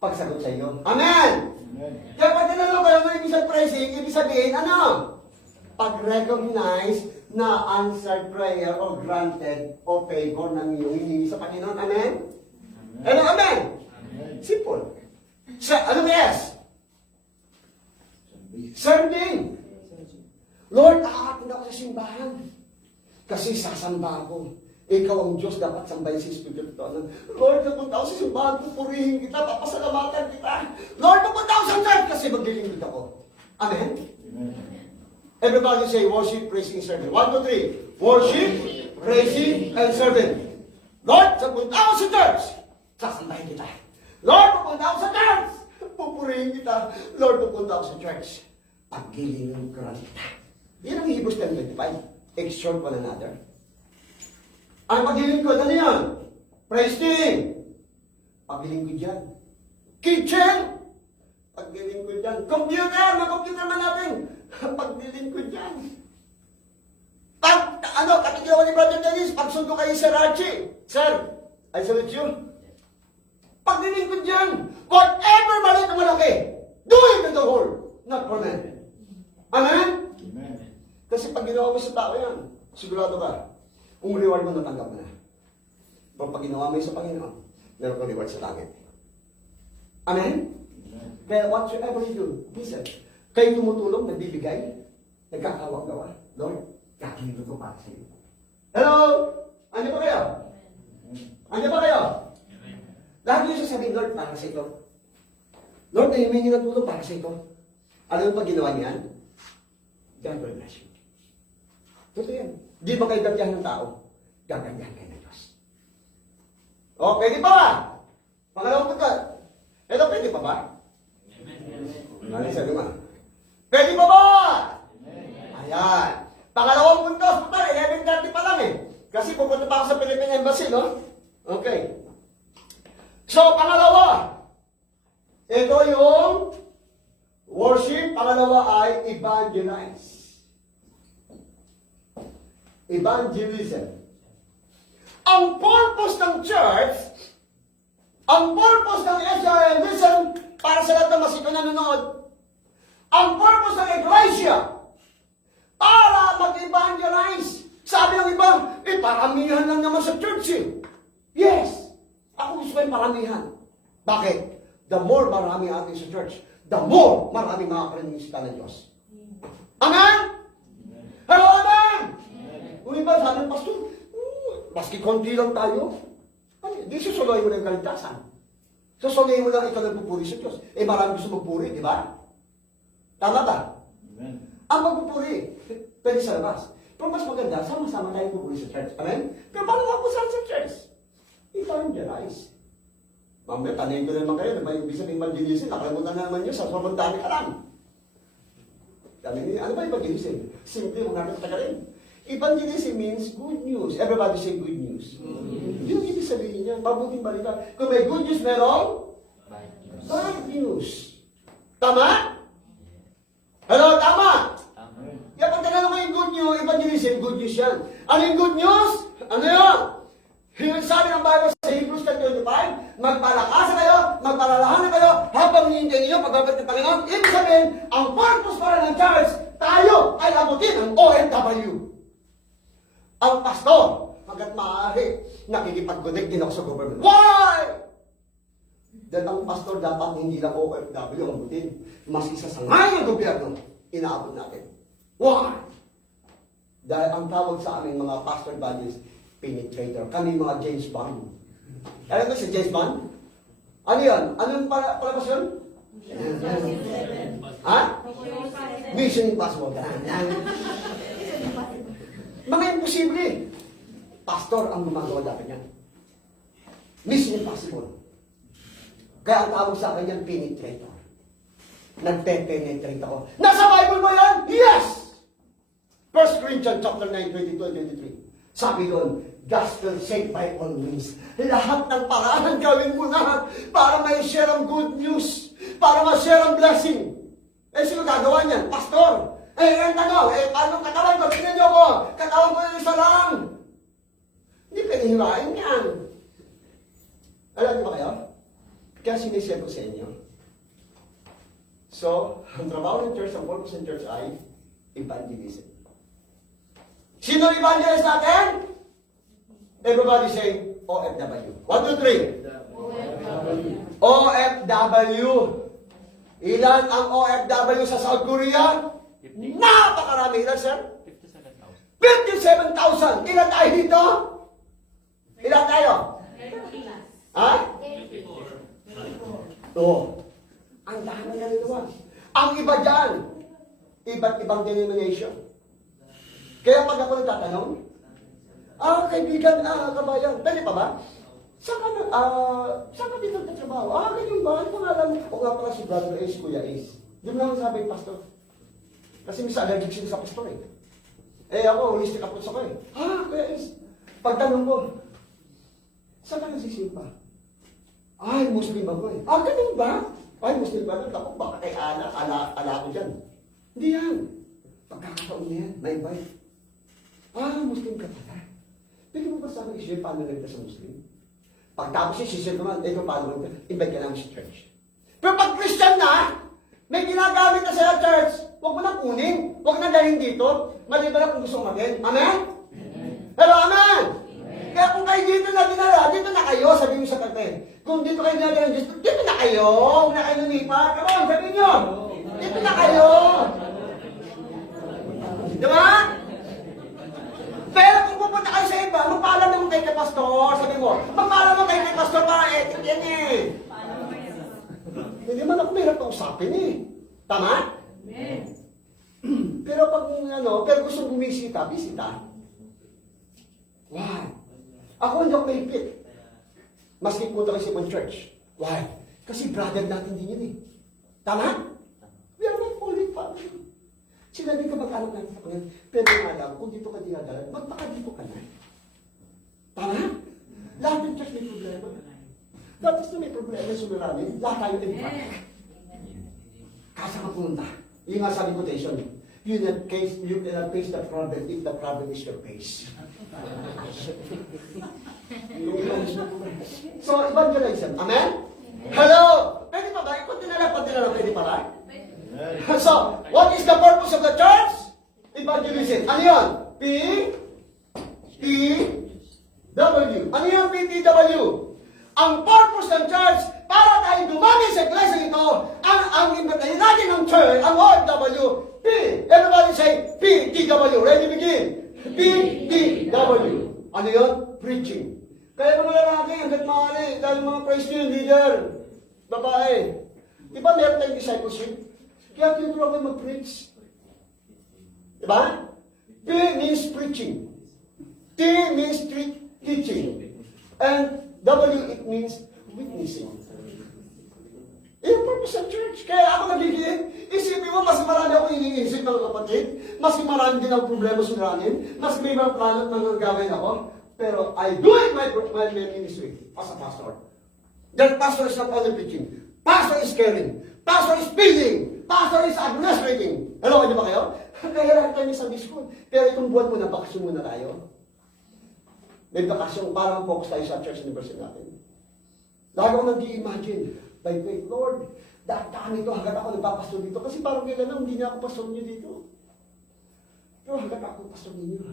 pagsagot sa iyo. Amen! Amen. Kaya pag tinanong kayo ng ibig sabihin praising, ibig sabihin, ano? Pag-recognize na answered prayer or granted o favor ng iyong hinihingi sa Panginoon. Amen? Ano, amen? Amen. Simple. Ano ba yes? Serving. Lord, nakakapun ako sa simbahan. Kasi sasamba ako. Ikaw ang Diyos, dapat sambahin sa Espiritu Santo. Lord, napunta ako sa simbahan, pupurihin kita, papasalamatan kita. Lord, napunta ako sa church kasi maglilingkod ako. Amen? Amen. Everybody say worship, praising, serving. 1, 2, 3. Worship, praising, and serving. Lord, napunta ako sa church. Sasambahin kita. Lord, pupunta ako sa church. Pupurihin kita. Lord, pupunta ako sa church. Paggiling ko kita. Yan ang Hebrews 10:25. Exhort one another. Ang paglilingkod, ano yan? Praise team. Paglilingkod yan. Kitchen. Paglilingkod yan. Computer. Mag-computer man natin. Paglilingkod yan. Kapag ginawa ni Brother Dennis, pagsundo kayo Sir Archie. Sir, I salute you. Paglilingkod yan. Whatever maliit o malaki, do it to the whole. Not for men. Amen? Amen. Kasi pag ginawa mo sa tao yan, sigurado ka, kung reward mo, natanggap mo na. Pero pag ginawa mo yun sa Panginoon, meron kang reward sa langit. Amen? Amen. Kaya whatsoever you do, listen, kayo tumutulong, nagbibigay, nagkakawag-gawa, Lord, kakilito ko para sa iyo. Hello? Ano ba kayo? Ano ba kayo? Lahat nyo sasabihin, Lord, para sa ito. Lord, ay humingi ng tulong para sa ito. Alam mo pag ginawa niyan? God will bless you. Totoo yan. Di ba kayo gaganyahan ng tao? Gaganyahan kayo ng Diyos. O, pwede pa ba? Pangalawang punta. Ito, pwede pa ba? Ano sabi mo? Pwede pa ba? Ayan. Pangalawang punta, 11:30 pa lang eh. Kasi pupunta pa ako sa Philippine Embassy, no? Okay. So, pangalawa. Ito yung worship. Pangalawa ay evangelize. Evangelism. Ang purpose ng church, ang purpose ng Israel, listen, para sa lahat ng masiko na nanonood, ang purpose ng iglesia, Para mag-evangelize. Sabi ng iba, paramihan lang naman sa church eh. Yes. Ako gusto ko yung paramihan. Bakit? The more marami atin sa church, the more marami makakarinig sa ng Diyos. Amen? Hello, amen? Kung iba, sabi ng pastor, maski konti lang tayo, di susuloy mo ng kaligtasan. Susuloy mo lang ikaw nagpupuri sa Diyos. Marami gusto magpuri, di ba? Tama ba? Amen. Ang magpupuri, pwede sa labas. Pero mas maganda, sama-sama tayo pupuri sa church. Amen? Pero paano nga po saan sa church? Evangelize. Mamaya, tanayin ko naman kayo, na may ibig sabihin evangelism, nakalimutan na naman nyo, sa sobrang dami ka lang. Ano ba evangelism? Simple, mga nakatagalin. Evangelism means good news. Everybody say good news. Yun ibig sabihin niya, mabuting balita. Kung may good news, meron bad news. Tama? Hello, tama? Kaya pag tinanong ko yung good news, evangelism, good news yan. Ano yung good news? Ano yun? Yung sabi ng Bible sa Hebrews 25, magpalakas kayo, magpalalahan kayo, habang hinihintay niyo pagbabalik ng Panginoon. Ibig sabihin, ang purpose para ng church, tayo ay abutin ang OFW. Ang pastor, hanggat maaari, nakikipag-connect din ako sa government. Why? Dahil ang pastor dapat hindi lang OFW ang abutin. Mas isa sa ngayon ng gobyerno, inaabot natin. Why? Dahil ang tawag sa aming mga pastor buddies, penetrator. Kami mga James Bond. Alam mo si James Bond? Ano yan? Anong palabas yun? Ha? Mission Impossible. Mga imposible. Pastor ang gumagawa dapat yan. Mission Impossible. Kaya ang tawag sa akin yan, penetrator. Nagpe-penetrate ako. Nasa Bible mo yan? Yes! 1 Corinthians chapter 9, 22 and 23. Sabi doon, gospel sake by all means. Lahat ng paraan gawin mo lahat para may share ang good news, para ma-share ang blessing. Sino gagawa niyan? Pastor. Ang tanong, paano katawan ko? Tingnan niyo ko. Katawan ko yung isa lang. Hindi pwede hiwain yan. Alam niyo ba kayo? Kaya sinishare ko sa inyo. So, ang trabaho ng church, ang purpose ng church ay evangelism. Sino evangelist natin? Everybody say OFW. 1, 2, 3. OFW. Ilan ang OFW sa South Korea? Napakarami. Ilan, sir? 57,000. Ilan tayo dito? Ilan tayo? Ha? Oo. Ang dami na rin naman. Ang iba dyan, iba't ibang denomination. Kaya pag ako nagtatanong, kaibigan, kabayan, pwede pa ba? Saan ka dito nagtatrabaho? Ganyan ba? Ano pangalan mo? O nga pala si Brother Ace, Kuya Ace. Doon lang sabi yung pastor. Kasi misa allergic sila sa pastor eh. Ako, holistic approach ako eh. Kuya Ace. Pagtanong ko, saan ka nagsisimpa? Muslim ako eh. Ganun ba? Muslim ba? Ako, baka kay ala ko dyan. Hindi yan. Pagkakataon na yan, may invite. Muslim ka pala. Pwede mo ba sa akin i-share paano nagta sa Muslim? Pagtapos i-share naman, paano nagta, invite ka namin sa church. Pero pag Christian na, may ginagamit na sa church, huwag mo na kunin, huwag na dalhin dito, maliban na kung gusto mo magin. Amen? Hello, amen? Kaya kung kayo dito na dinala, dito na kayo, sabihin mo sa kate. Kung dito kayo dinala ng Diyos, dito na kayo, huwag na kayo lumipat. Come on, sabihin nyo, dito na kayo. Diba? Pero kung pupunta kayo sa iba, magpaalam naman kayo kay pastor. Sabi mo, magpaalam naman kayo kay pastor para etik yan eh. Hindi man ako mahirap na usapin eh. Tama? Amen. Pero pag pero gusto mong bumisita, bisita. Why? Ako hindi ako mahigpit. Maski punta kayo sa ibang church. Why? Kasi brother natin din yun eh. Tama? We are not only family. Sinabi ka mag-anak natin sa Panginoon, pero alam, kung dito ka dinadala, magpaka-dito ka na. Tama? Lahat ng church may problema. Dapat na may problema sa marami, lahat tayo impact. Kasa ka punta. Yung nga sa reputation, you cannot face the problem if the problem is your face. So, evangelism. Amen? Hello! Pwede pa ba? Kunti na lang, pwede pa ba? So, what is the purpose of the church? Evangelism. Ano yun? P, T, W. Ano yung PTW? Ang purpose ng church, para tayo dumami sa iglesia ito, ang natin ng church, ang OFW, P. Everybody say, PTW. Ready, begin? PTW. Ano yun? Preaching. Kaya mga lalaki, hanggat maaari, dahil mga praise team leader, babae. Di ba meron tayong discipleship? Kaya tinuturo ako mag-preach. Diba? P means preaching. T means teaching. And W, it means witnessing. Yung purpose ng church. Kaya ako nagiging, isipin mo, mas marami ako iniisip ng kapatid, mas marami din ang problema suranin, mas may mga plano ng gagawin ako, pero I do it my ministry as a pastor. That pastor is not only preaching. Pastor is caring. Pastor is feeding. Pastor is administrating. Hello, hindi ba kayo? Kaya lang tayo sa school. Pero itong buwan muna, bakasyon muna tayo. May bakasyon, parang focus tayo sa church anniversary natin. Lagi ako nag-i-imagine, by faith, Lord, daan ito hanggat ako nagpapastor dito. Kasi parang kailan lang, hindi niya ako pastor niyo dito. Pero hanggat ako pastor ninyo,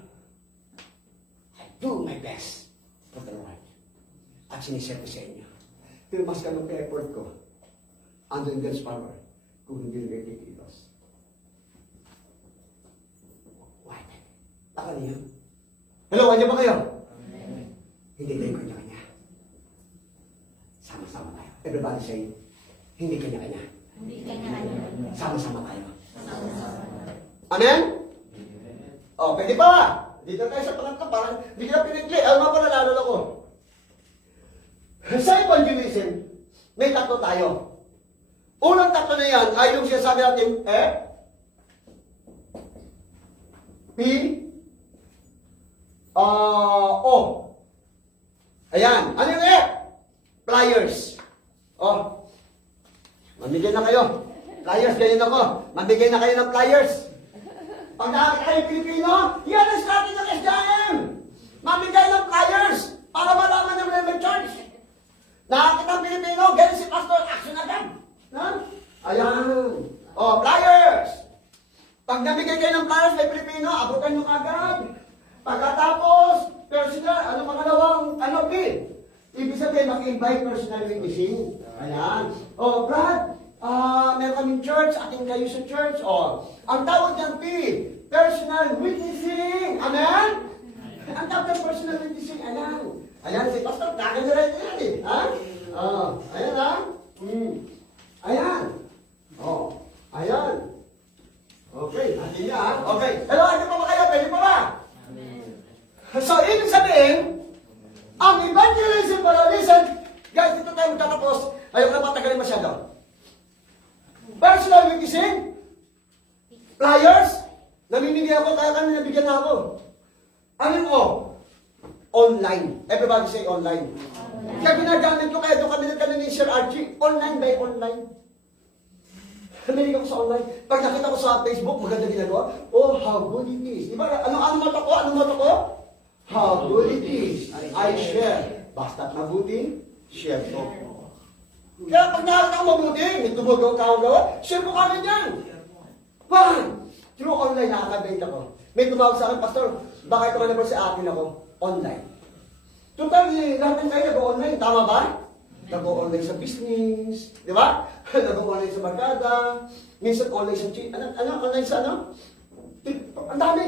I do my best for the Lord. At siniset ko sa inyo. Pero mas ganun ka effort ko, under God's power, kung hindi nila kikilos. What? Baka niyo? Hello, kanya ba kayo? Hindi tayo kanya-kanya. Sama-sama tayo. Everybody say, hindi kanya-kanya. Hindi kanya-kanya. Sama-sama tayo. Sama-sama. Amen? O, pwede pa. Dito tayo sa pangatlo, parang hindi ka pinigli. Ano nga pa nalala ko? Sa evangelism, may tatlo tayo. Unang tatlo na yan ay yung sinasabi natin, P, O. Ayan. Ano yung F? Flyers. Oh. Mamigay na kayo. Flyers, ganyan ako. Mamigay na kayo ng flyers. Pag nakakita kayo Pilipino, yan ang strategy ng SDM. Mamigay ng flyers para malaman ng member church. Nakakita ang Pilipino, ganyan si Pastor, action agad. Ha? Ayan. Oh, flyers. Pag nabigay kayo ng flyers may Pilipino, abutan nyo agad. Pagkatapos, personal, pangalawang, P? Ibig sabihin, maki-invite personal witnessing. Ayan. Oh, Brad, meron kaming church, ating kayo sa church. Oh, ang tawag niyang P, personal witnessing. Amen? Ang tawag ng personal witnessing, ayan. Ayan, si Pastor, kaganda rin yan eh. Ha? Oh, ayan ha? Ayan. Oh, ayan. Okay, natin niya ha? Okay. Hello, ano pa ba kayo? Pwede pa ba? So, ibig sabihin, ang evangelism para listen, guys, dito tayo magtatapos. Ayaw na patagalin masyado. Personal witnessing, flyers, namimigay ako, kaya kami nabigyan na ako. Ano yung O? Online. Everybody say online. Kaya ginagamit ko, kaya doon kami nagkaroon ni Sir Archie, online by online. Namilig ako sa online. Pag nakita ko sa Facebook, maganda ginagawa. Oh, how good it is. Diba? Ano mata ko? Ano mata ko? How good it is. I share. Basta't mabuti, share ko. Kaya pag nakakita ko mabuti, may tumugaw ka gawa, share mo kami yan. Fine. Through online nakakabenta ko. May tumawag sa akin, Pastor, baka ito naman sa akin ako. Online. Total, lahat ng kayo nag-online. Tama ba? Nag-online sa business. Di ba? Nag-online sa barkada. Minsan online sa online sa ano? Ang dami.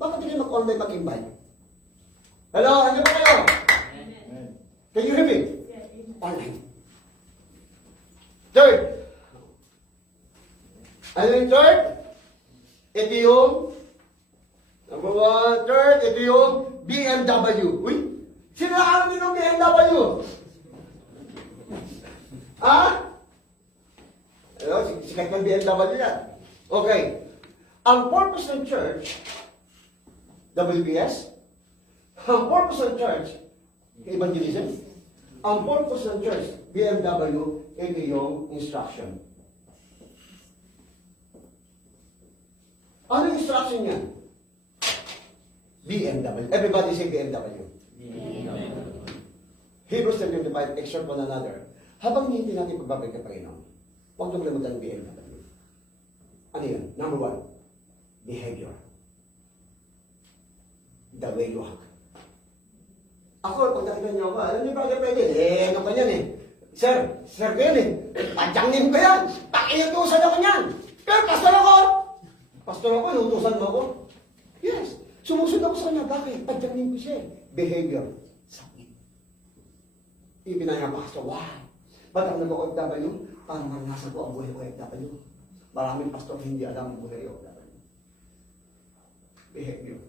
Bakit hindi mag-online mag-invite? Hello, ano ba kayo? Can you hear me? Online. Third. Ano yung third? Ito yung number one. Third, ito yung BMW. Uy, sino nakakaroon din ng BMW? Ha? Hello, sikat ng BMW yan. Okay. Ang purpose ng church, WPS, ang purpose ng church, evangelism, ang purpose ng church, BMW, ito yung instruction. Ano yung instruction niya? BMW. Everybody say BMW. Hebrews 10:25, exhort one another. Habang hindi natin pagbabalik ng Panginoon, huwag nang kalimutan ng BMW. Ano yun? Number one, behavior. The way you act. Ako, pag nakita niyo ako, alam niyo ba pwede? Ano ka yan eh? Sir ko yan eh. Padyangin ko yan. Pakinutusan ako niyan. Pero pastor ako. Pastor ako, inutusan mo ako. Yes. Sumusunod ako sa kanya. Bakit? Padyangin ko siya eh. Behavior. Sakit. Ibinaya ang pastor. Wow. Ba't ang nag-OFW? Parang maranasan ko ang buhay ko OFW. Maraming pastor hindi alam ang buhay OFW. Behavior.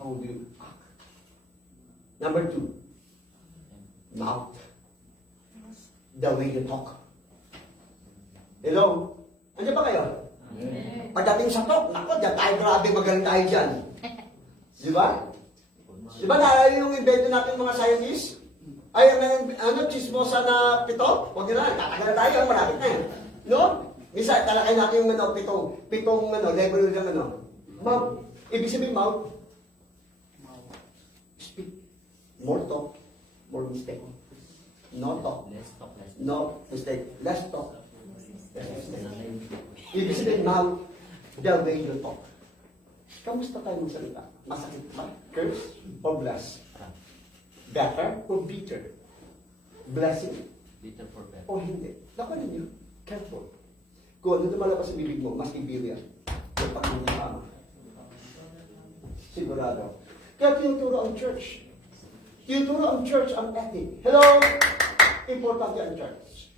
How do you act? Number 2, mouth. The way you talk. Hello? Andiyan ba kayo? Pagdating sa talk, naku, dyan tayo grabe, magaling tayo dyan. Di ba? Di ba naalala yung invento natin mga scientists? Ay, chismosa na pito? Huwag nyo na, tatagal na tayo, malapit na yan. No? Misa, talakay natin yung pitong level ng mouth. Ibig sabihin mouth, speak. More talk, more mistake. No talk. No mistake. Less talk. Less mistake. Ibig sabihin mouth, the way you talk. Kamusta tayo magsalita? Masakit ba? Curse or bless? Better or bitter? Blessing Bitter for better. o hindi? Naku ninyo, careful. Kung ano lumalabas sa bibig mo, mas ibil yan. Yung pagmumukha. Sigurado. Kaya tinuturo ang church. Tinuturo ang church ang ethic. Hello? Importante ang church.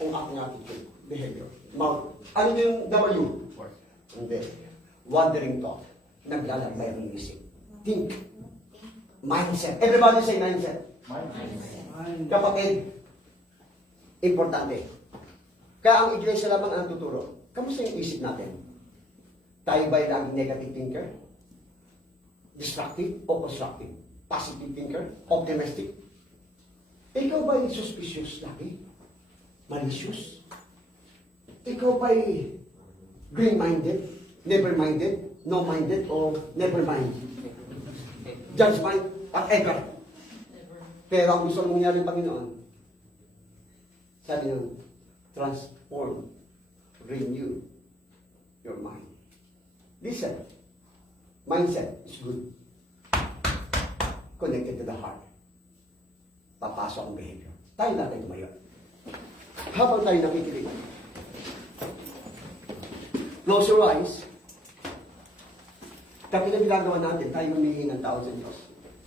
Ang aking attitude, behavior. Mouth. Ano yung W? Hindi. Wandering thought. Naglalakbay ang isip. Think. Mindset. Everybody say mindset. Kapatid, importante. Kaya ang iglesia lamang ang tuturo. Kamusta yung isip natin? Tayo ba'y laging negative thinker? Destructive o constructive? Positive thinker? Optimistic? Ikaw ba'y suspicious lagi? Malicious? Ikaw ba'y green-minded? Never-minded? No-minded? O never-mind? Judgment? Whatever. Pero ang gusto mong nangyari ng Panginoon, sabi niya, transform, renew your mind. Listen, mindset is good. Connected to the heart. Papasok ang behavior. Tayo natin tumayo. Habang tayo nakikinig, close your eyes. Kapag na ginagawa natin, tayo humihingi ng tao sa Diyos.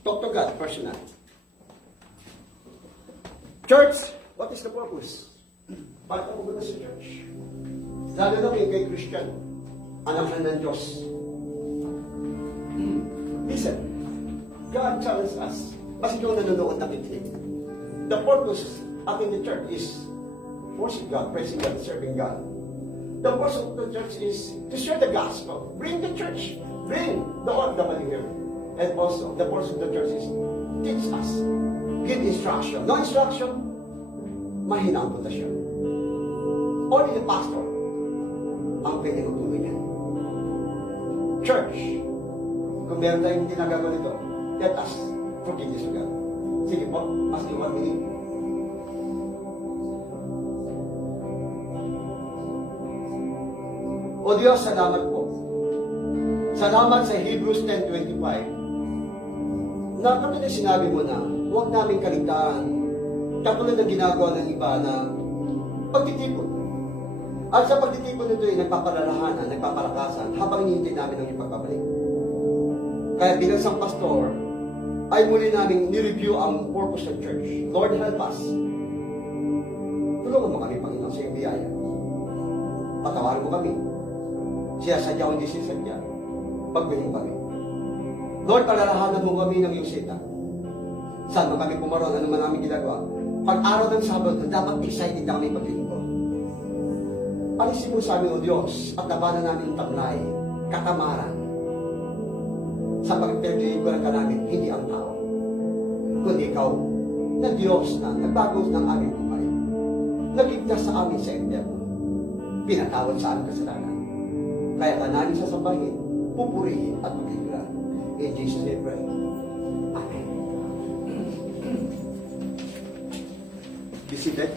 Talk to God, personal. Church, what is the purpose? Bakit ako muna sa church? Lalo na kay Christian, anak na ng Diyos. Listen, God challenges us. Basta yung nanonood nakikinig. The purpose of the church is worship God, praising God, serving God. The purpose of the church is to share the gospel. Bring the church. Bring the OFW here. And also, the purpose of the church is teach us. Give instruction. No instruction, mahina ang pundasyon. Only the pastor ang pwede magtuloy niyan. Church, kung meron tayong hindi nagagawa nito, let us forgive this to God. Sige po, as you want me. O Diyos, salamat po. Salamat sa Hebrews 10:25 na katulad na sinabi mo na huwag namin kaligtaan katulad ng ginagawa ng iba na pagtitipon. At sa pagtitipon nito ay nagpapalalahanan, nagpapalakasan habang hinihintay namin ang ipagbabalik. Kaya bilang isang pastor, ay muli namin nireview ang purpose ng church. Lord, help us. Tulungan mo kami, Panginoon, sa iyong biyaya. Patawarin mo kami. Siya sadya o hindi siya sadya. Pagbiling kami. Lord, palalahanan mo kami ng iyong sita. Saan man kami pumaroon, ano man namin ginagawa. Pag araw ng Sabado, dapat excited na kami paglingko. Alisin mo sa amin, O Diyos, at labanan namin ang taglay, katamaran, sa pagpilingkuran ka namin, hindi ang tao, kundi ikaw, na Diyos na nagbago ng aming buhay, nagigtas sa amin sa impyerno, pinatawad sa aming kasalanan. Kaya ka namin sasambahin, pupurihin at pagkikuran. In Jesus' name, pray. Amen. Be seated.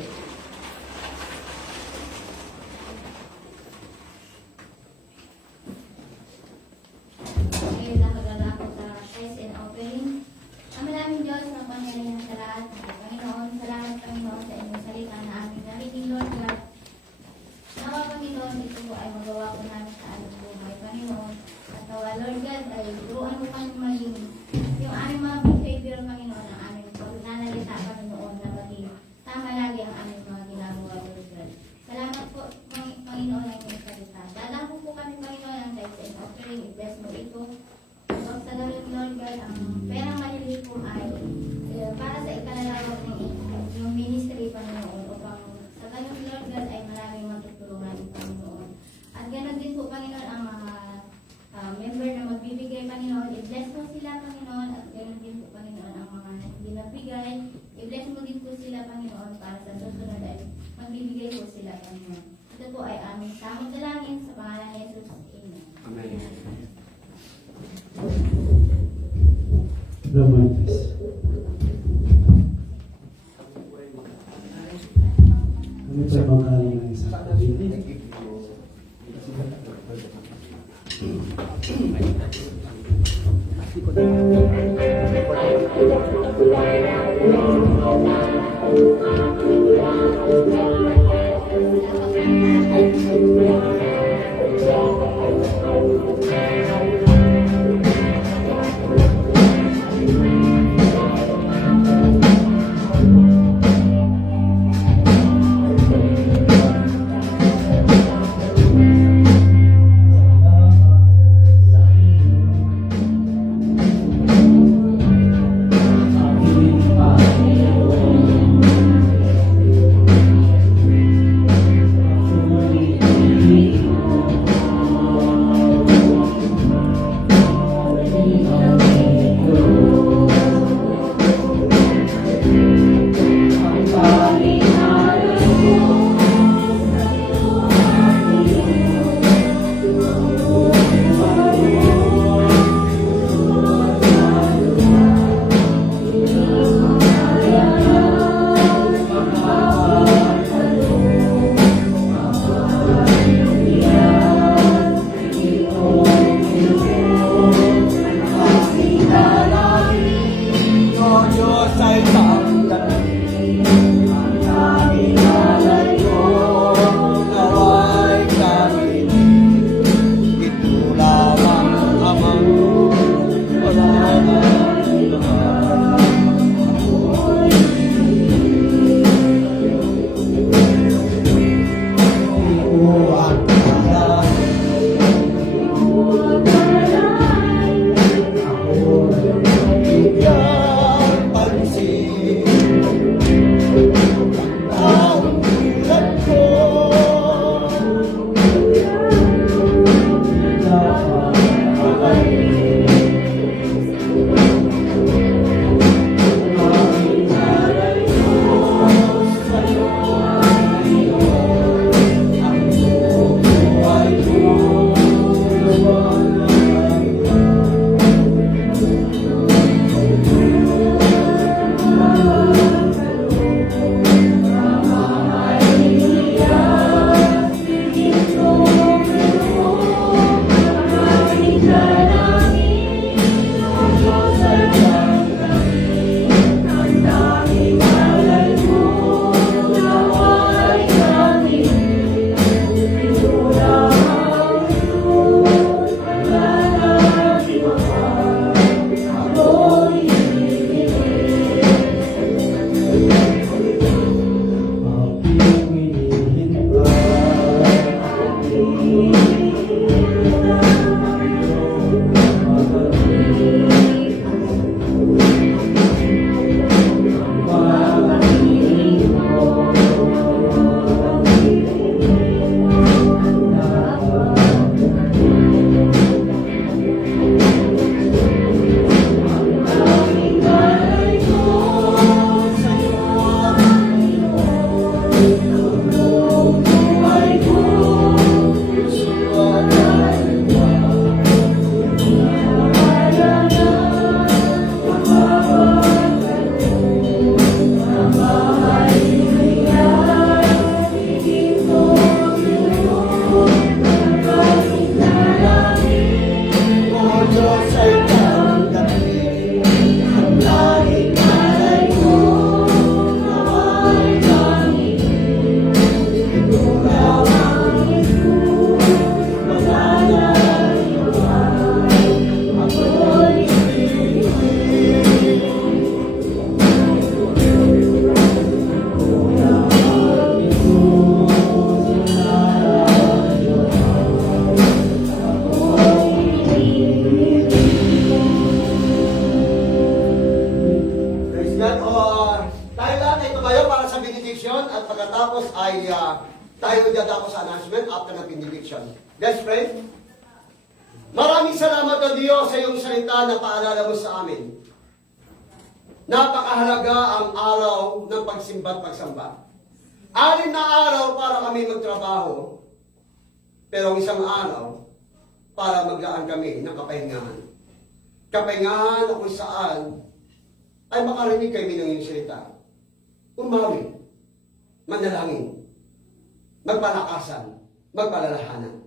po sila, Panginoon. Ito po ay aming samang dalangin sa pangalan ni Jesus. Amen. Amen. Romantis. Kami sa pangalan ng isang kapatid. tayo dadako sa announcement after ng benediction. Best friend, maraming salamat o Diyos sa iyong salita na paalala mo sa amin. Napakahalaga ang araw ng pagsimba at pagsamba. Anim na araw para kami magtrabaho, pero isang araw para maglaan kami ng kapahingahan. Kapahingahan na kung saan ay makarinig kami ng iyong salita. Umawi, manalangin, magpalakasan, magpalalahanan.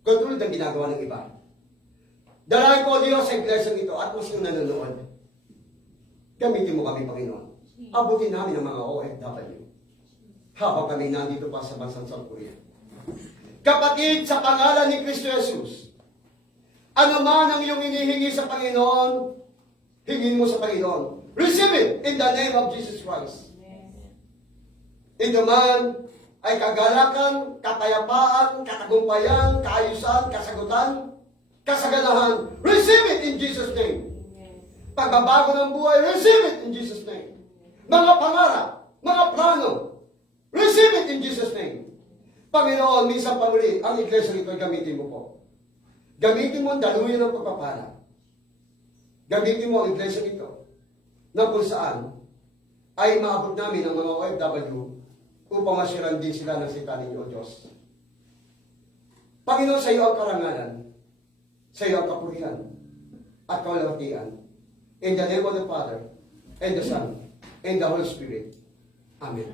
Katulad ng ginagawa ng iba. Dalayan ko Diyos sa iglesia ito at kung sino nanonood. Gamitin mo kami, Panginoon. Abutin namin ang mga OFW. Habang kami nandito pa sa bansang South Korea. Kapatid, sa pangalan ni Kristo Jesus, ano man ang iyong inihingi sa Panginoon, hingin mo sa Panginoon. Receive it in the name of Jesus Christ. Ito man ay kagalakan, kapayapaan, katagumpayan, kaayusan, kasagutan, kasaganahan. Receive it in Jesus' name. Pagbabago ng buhay, receive it in Jesus' name. Mga pangarap, mga plano, receive it in Jesus' name. Panginoon, minsan pa muli, ang iglesia nito ay gamitin mo po. Gamitin mo ang daluyan ng pagpapala. Gamitin mo ang iglesia nito na kung saan ay maabot namin ang mga OFW upang masiran din sila ng sita ninyo, O Diyos. Panginoon, sa iyo ang karangalan, sa iyo ang kapurihan at kaulawatian. In the name of the Father, and the Son, and the Holy Spirit. Amen.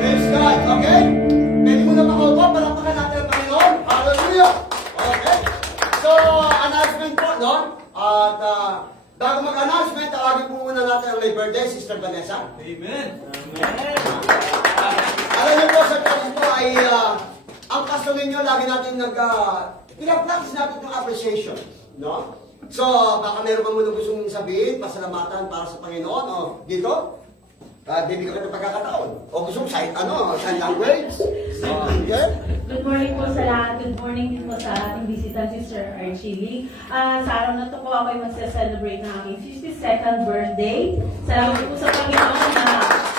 Praise God, okay? Pwede mo na makaupo, palakpakan natin ang Panginoon. Hallelujah! Okay? So, announcement po, no? At bago mag-announcement, tawagin po muna natin ang may birthday, Sister Vanessa. Amen. Alam niyo po, sa church po ay ang pastor ninyo, lagi natin pinapractice natin ng appreciation, no? So, baka meron ka muna gustong sabihin, pasalamatan para sa Panginoon, o dito, bibigyan ka ng pagkakataon. O gusto mo sign language? Okay? Good morning po sa lahat. Good morning din po sa ating bisita, si Sir Archie Lee. Sa araw na ito po ako ay magsa-celebrate ng aking 52nd birthday. Salamat po sa Panginoon na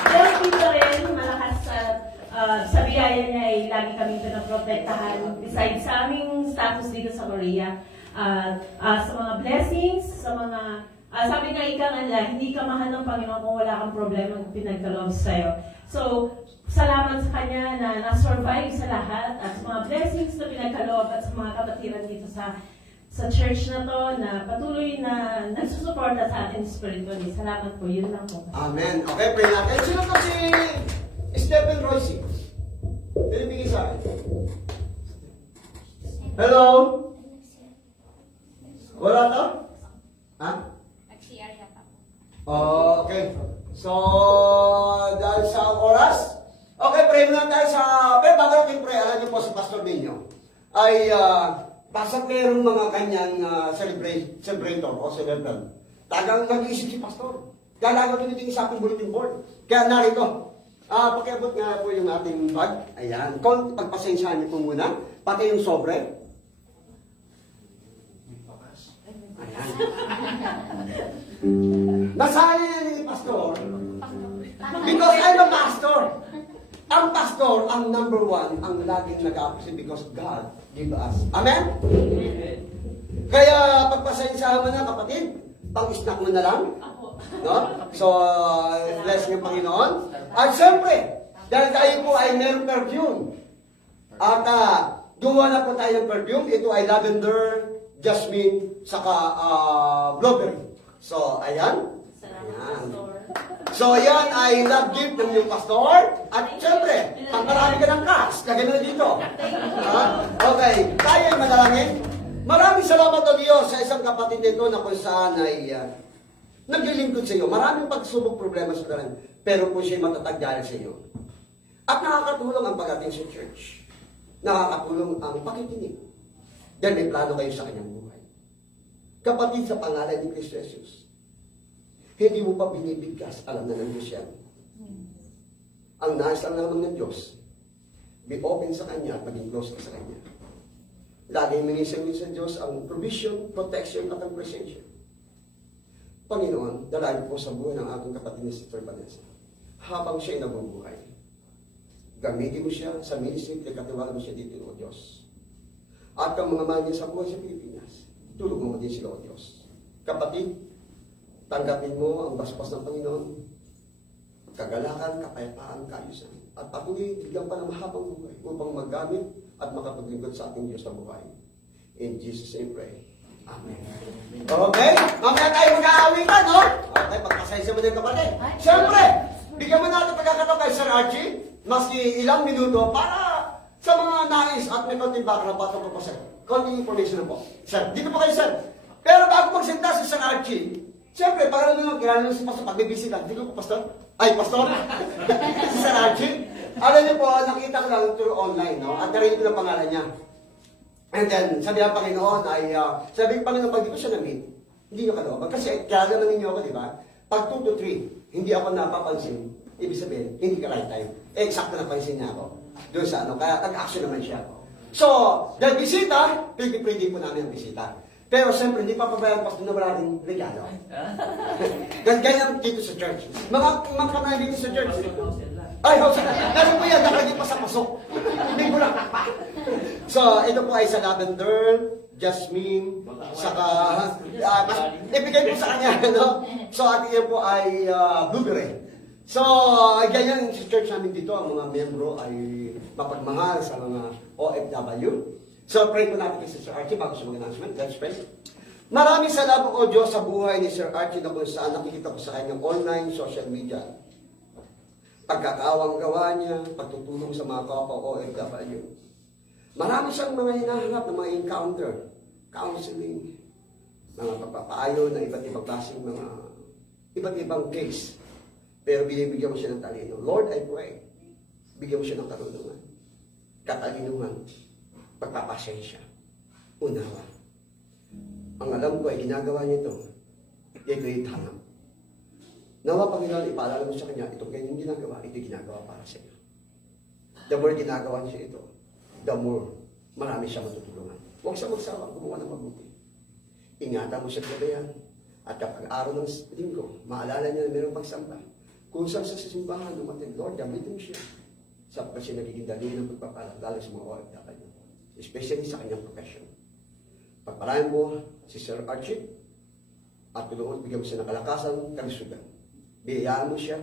healthy pa rin, malakas sa biyaya niya ay lagi kami pinaprotektahan. Besides sa aming status dito sa Korea, sa mga blessings, sa mga sabi nga ika nga, hindi ka mahal ng Panginoon kung wala kang problema ng pinagkaloob sa'yo. So, salamat sa Kanya na na-survive sa lahat at sa mga blessings na pinagkaloob at sa mga kapatiran dito sa church na to na patuloy na nagsusuporta sa ating spiritually. Salamat po. Yun lang po. Amen. Okay, pray natin. Sino to si Stephen Royce? Pinibigay sa akin. Hello? Wala to? Ha? Nag-CR yata po. Oh, okay. So, dahil sa oras, okay, pray muna tayo sa, pero bago natin pray, alam niyo po sa pastor ninyo, ay, basta meron mga kanyang celebrator o celebrant. Tagang nag-iisip si pastor. Kaya lagi tinitingin sa aking bulletin board. Kaya narito, pakiabot nga po yung ating bag. Ayan. Pagpasensyahan niyo po muna. Pati yung sobre. Ayan. Nasali na ni pastor. Because I'm a pastor. Ang pastor, ang number one, ang laging nag-appreciate because God give us. Amen? Kaya pagpasensyahan mo na kapatid, pang-snack mo na lang. No? So, bless niyo Panginoon. At siyempre, dahil tayo po ay meron perfume. At gawa na po tayo ng perfume. Ito ay lavender, jasmine, saka blueberry. So, ayan. Ayan. So, yan ay love gift ng iyong pastor. At siyempre, pagparami ka ng cash, lagyan mo na dito. manalangin? Maraming salamat o Diyos sa isang kapatid nito na kung saan ay naglilingkod sa iyo. Maraming pagsubok problema sa kanan, pero kung siya'y matatag dahil sa iyo. At nakakatulong ang pag-ating sa church. Nakakatulong ang pakikinig. Dahil may plano kayo sa kanyang buhay. Kapatid sa pangalan ni Kristo Jesus, hindi mo pa binibigkas, alam na ng Diyos yan. Ang nais lang naman ng Diyos, be open sa Kanya at maging close ka sa Kanya. Laging minisingin sa Diyos ang provision, protection at ang presensya. Panginoon, dalangin po sa buhay ng aking kapatid ni Sister Vanessa. Habang siya'y nabubuhay, gamitin mo siya sa ministry, katiwala mo siya dito, O Diyos. At ang mga mahal niya sa buhay sa Pilipinas, tulungan mo din sila, O Diyos. Kapatid, tanggapin mo ang basbas ng Panginoon, kagalakan, kapayapaan, kaayusan, at patuloy bigyan pa ng mahabang buhay upang magamit at makapaglingkod sa ating Diyos na buhay. In Jesus' name pray. Amen. Okay? Mamaya tayo mag-aawitan, no? Okay, pagpasaysa mo din kapatid. Siyempre, bigyan mo natin pagkakataon kay Sir Archie, maski ilang minuto, para sa mga nais at may konting background patungkol po, Sir. Konting information na po. Sir, dito po kayo, Sir. Pero bago magsinta si Sir Archie, siyempre, para naman kilala nyo si Pastor, pagbibisita, hindi ko po, Pastor? Ay, Pastor? Si Sir Archie? Alam niyo po, nakita ko lang through online, no? At narinig ko ng pangalan niya. And then, sabi ng Panginoon ay, sabi ng Panginoon, pag di ko siya na-meet, hindi nyo kalooban. Kasi, kaya naman ninyo ako, di ba? Pag 2 to 3, hindi ako napapansin, ibig sabihin, hindi ka right time. Eh, eksakto napansin niya ako. Doon sa ano, kaya nag-action naman siya. So, dahil bisita, pwede po namin ang bisita. Pero siyempre, hindi pa pabayaan pa na wala rin regalo. Ganyan dito sa church. Mga kamay dito sa church. Ay, kasi po yan, nakalagay pa sa pasok. Hindi ko lang pa. So, ito po ay sa lavender, jasmine, saka, ibigay po sa kanya, no? So, at iyan po ay blueberry. So, ganyan sa church namin dito, ang mga membro ay mapagmahal sa mga OFW. So, pray po natin kay Sir Archie bago sa mga announcement. Let's pray. Maraming salamat o Diyos sa buhay ni Sir Archie na kung saan nakikita ko sa kanyang online, social media. Pagkakawang gawa niya, pagtutulong sa mga kapwa OFW. Marami siyang mga hinahanap na mga encounter, counseling, mga pagpapayo na iba't ibang klaseng mga iba't ibang case. Pero binibigyan mo siya ng talino. Lord, I pray, bigyan mo siya ng karunungan, katalinuhan, pagpapasensya, unawa. Ang alam ko ay ginagawa niya ito. Ito'y tama. Nawa, Panginoon, ipaalala mo sa kanya, itong ganyang ginagawa, ito'y ginagawa para sa iyo. The more ginagawa niya ito, the more marami siya matutulungan. Huwag siya magsawa, gumawa ng mabuti. Ingatan mo siya gabayan. At kapag araw ng linggo, maalala niya na mayroong pagsamba. Kung saan sa simbahan, lumating, Lord, gamitin mo siya. Sapagkat siya nagiging dali ng pagpapalang, lalo sa mga OFW. Especially sa kanyang profession. Pagpalain mo si Sir Archie at tulungan, bigyan mo siya ng kalakasan, kalusugan. Biyayaan mo siya,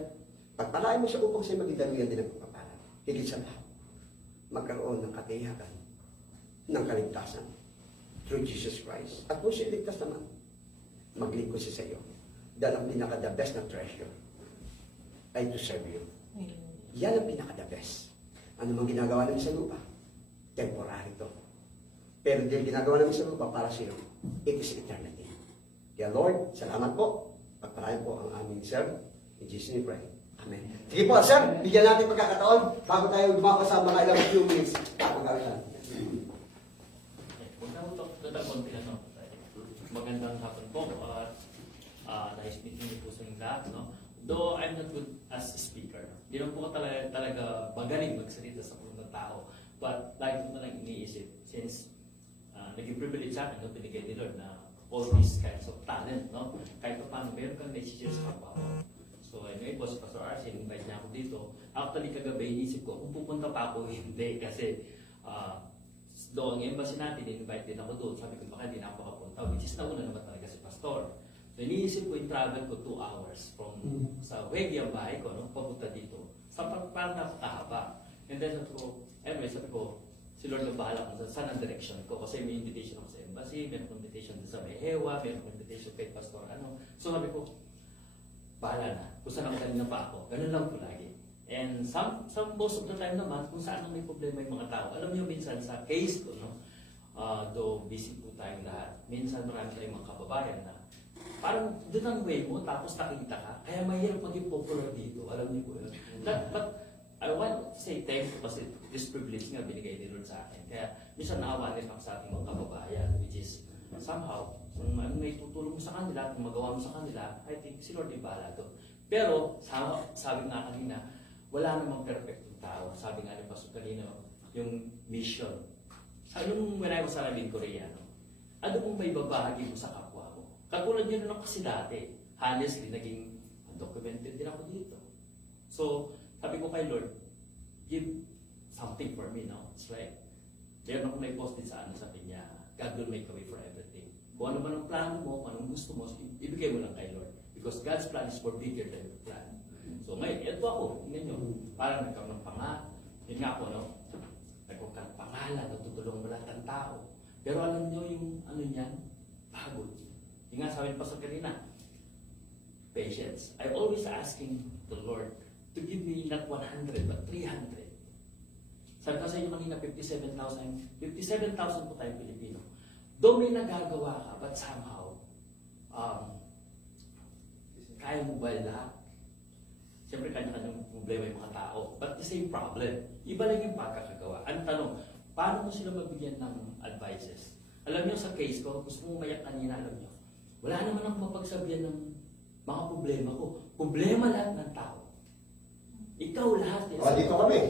pagpalain mo siya upang siya maging daluyan din ng pagpapala. Higit sa lahat, magkaroon ng katiyakan, ng kaligtasan through Jesus Christ. At kung siya iligtas naman, maglingkod siya sa iyo. Dahil ang pinaka-the best na treasure ay to serve you. Yan ang pinaka-the best. Ano mang ginagawa namin sa lupa, temporary to. Pero yung ginagawa namin sa lupa para sa iyo, it is eternity. Kaya Lord, salamat po. Pagpalain po ang aming sir. In Jesus' name pray. Amen. Sige po, sir, bigyan natin pagkakataon bago tayo dumako sa mga ilang few minutes. Pagkakataon. Magandang hapon po. Nice meeting niyo po sa inyong lahat. No? Though I'm not good as a speaker, hindi naman po talaga magaling magsalita sa mga tao. But lagi ko na lang iniisip, since naging privilege sa akin, no, binigay ni Lord na all these kinds of talent, no? Kahit pa paano, meron kang messages sa kapwa ko. So, anyway po, si Pastor Arce, invite niya ako dito. Actually, kagabi, inisip ko, kung pupunta pa ako, hindi. Kasi, doon ang embassy natin, invite din ako doon. Sabi ko, baka hindi na ako makapunta. Which is nauna naman talaga si Pastor. So, iniisip ko yung travel ko 2 hours from sa Wegi ang bahay ko, no? Papunta dito. Sa parang nakakahaba. And then, sabi ko, si Lord ang bahala kung saan ang direction ko. Kasi may invitation ako sa embassy, may invitation sa Mehewa, may invitation kay Pastor, ano. So sabi ko, bahala na. Kung saan ako kanina pa ako. Ganun lang po lagi. And most of the time naman, kung saan may problema yung mga tao. Alam niyo minsan sa case ko, no, though busy po tayong lahat, minsan marami tayong mga kababayan na parang doon ang way mo, tapos nakikita ka. Kaya mahirap maging popular dito. Alam niyo po yun. But I want to say thank you kasi this privilege nga binigay ni Lord sa akin. Kaya minsan naawa din ako sa ating mga kababayan, which is somehow, kung ano may tutulong mo sa kanila, kung magawa mo sa kanila, I think si Lord ay bahala doon. Pero, sabi nga kanina, wala namang perfectong tao. Sabi nga ni Pastor kanina, yung mission. Yung when I was in Korea, ano kung may babahagi mo sa kapwa mo? Katulad yun na kasi dati. Honestly, naging documented din ako dito. So, sabi ko kay Lord, give something for me, no? It's like, meron akong may post din sa niya, God will make a way for everything. Kung ano man ang plano mo, kung anong gusto mo, ibigay mo lang kay Lord. Because God's plan is more bigger than your plan. So ngayon, ito ako, tingnan nyo, parang nagkaroon ng pangalan. Yun nga ako, no? Nagkaroon ka ng pangalan, natutulong mo lahat ng tao. Pero alam nyo yung ano niyan, pagod. Yung nga sabi pa sa kanina, patience. I always asking the Lord to give me not 100 but 300. Sabi ko sa inyo kanina, 57,000 po tayong Pilipino. Though may nagagawa ka, but somehow, kaya mo ba lahat? Siyempre, kanya-kanyang problema yung mga tao. But the same problem. Iba lang yung pagkakagawa. Ang tanong, paano mo sila mabigyan ng advices? Alam niyo sa case ko, gusto mong umayak kanina, alam niyo, wala naman akong mapagsabihan ng mga problema ko. Problema lahat ng tao. Ikaw lahat. Dito kami.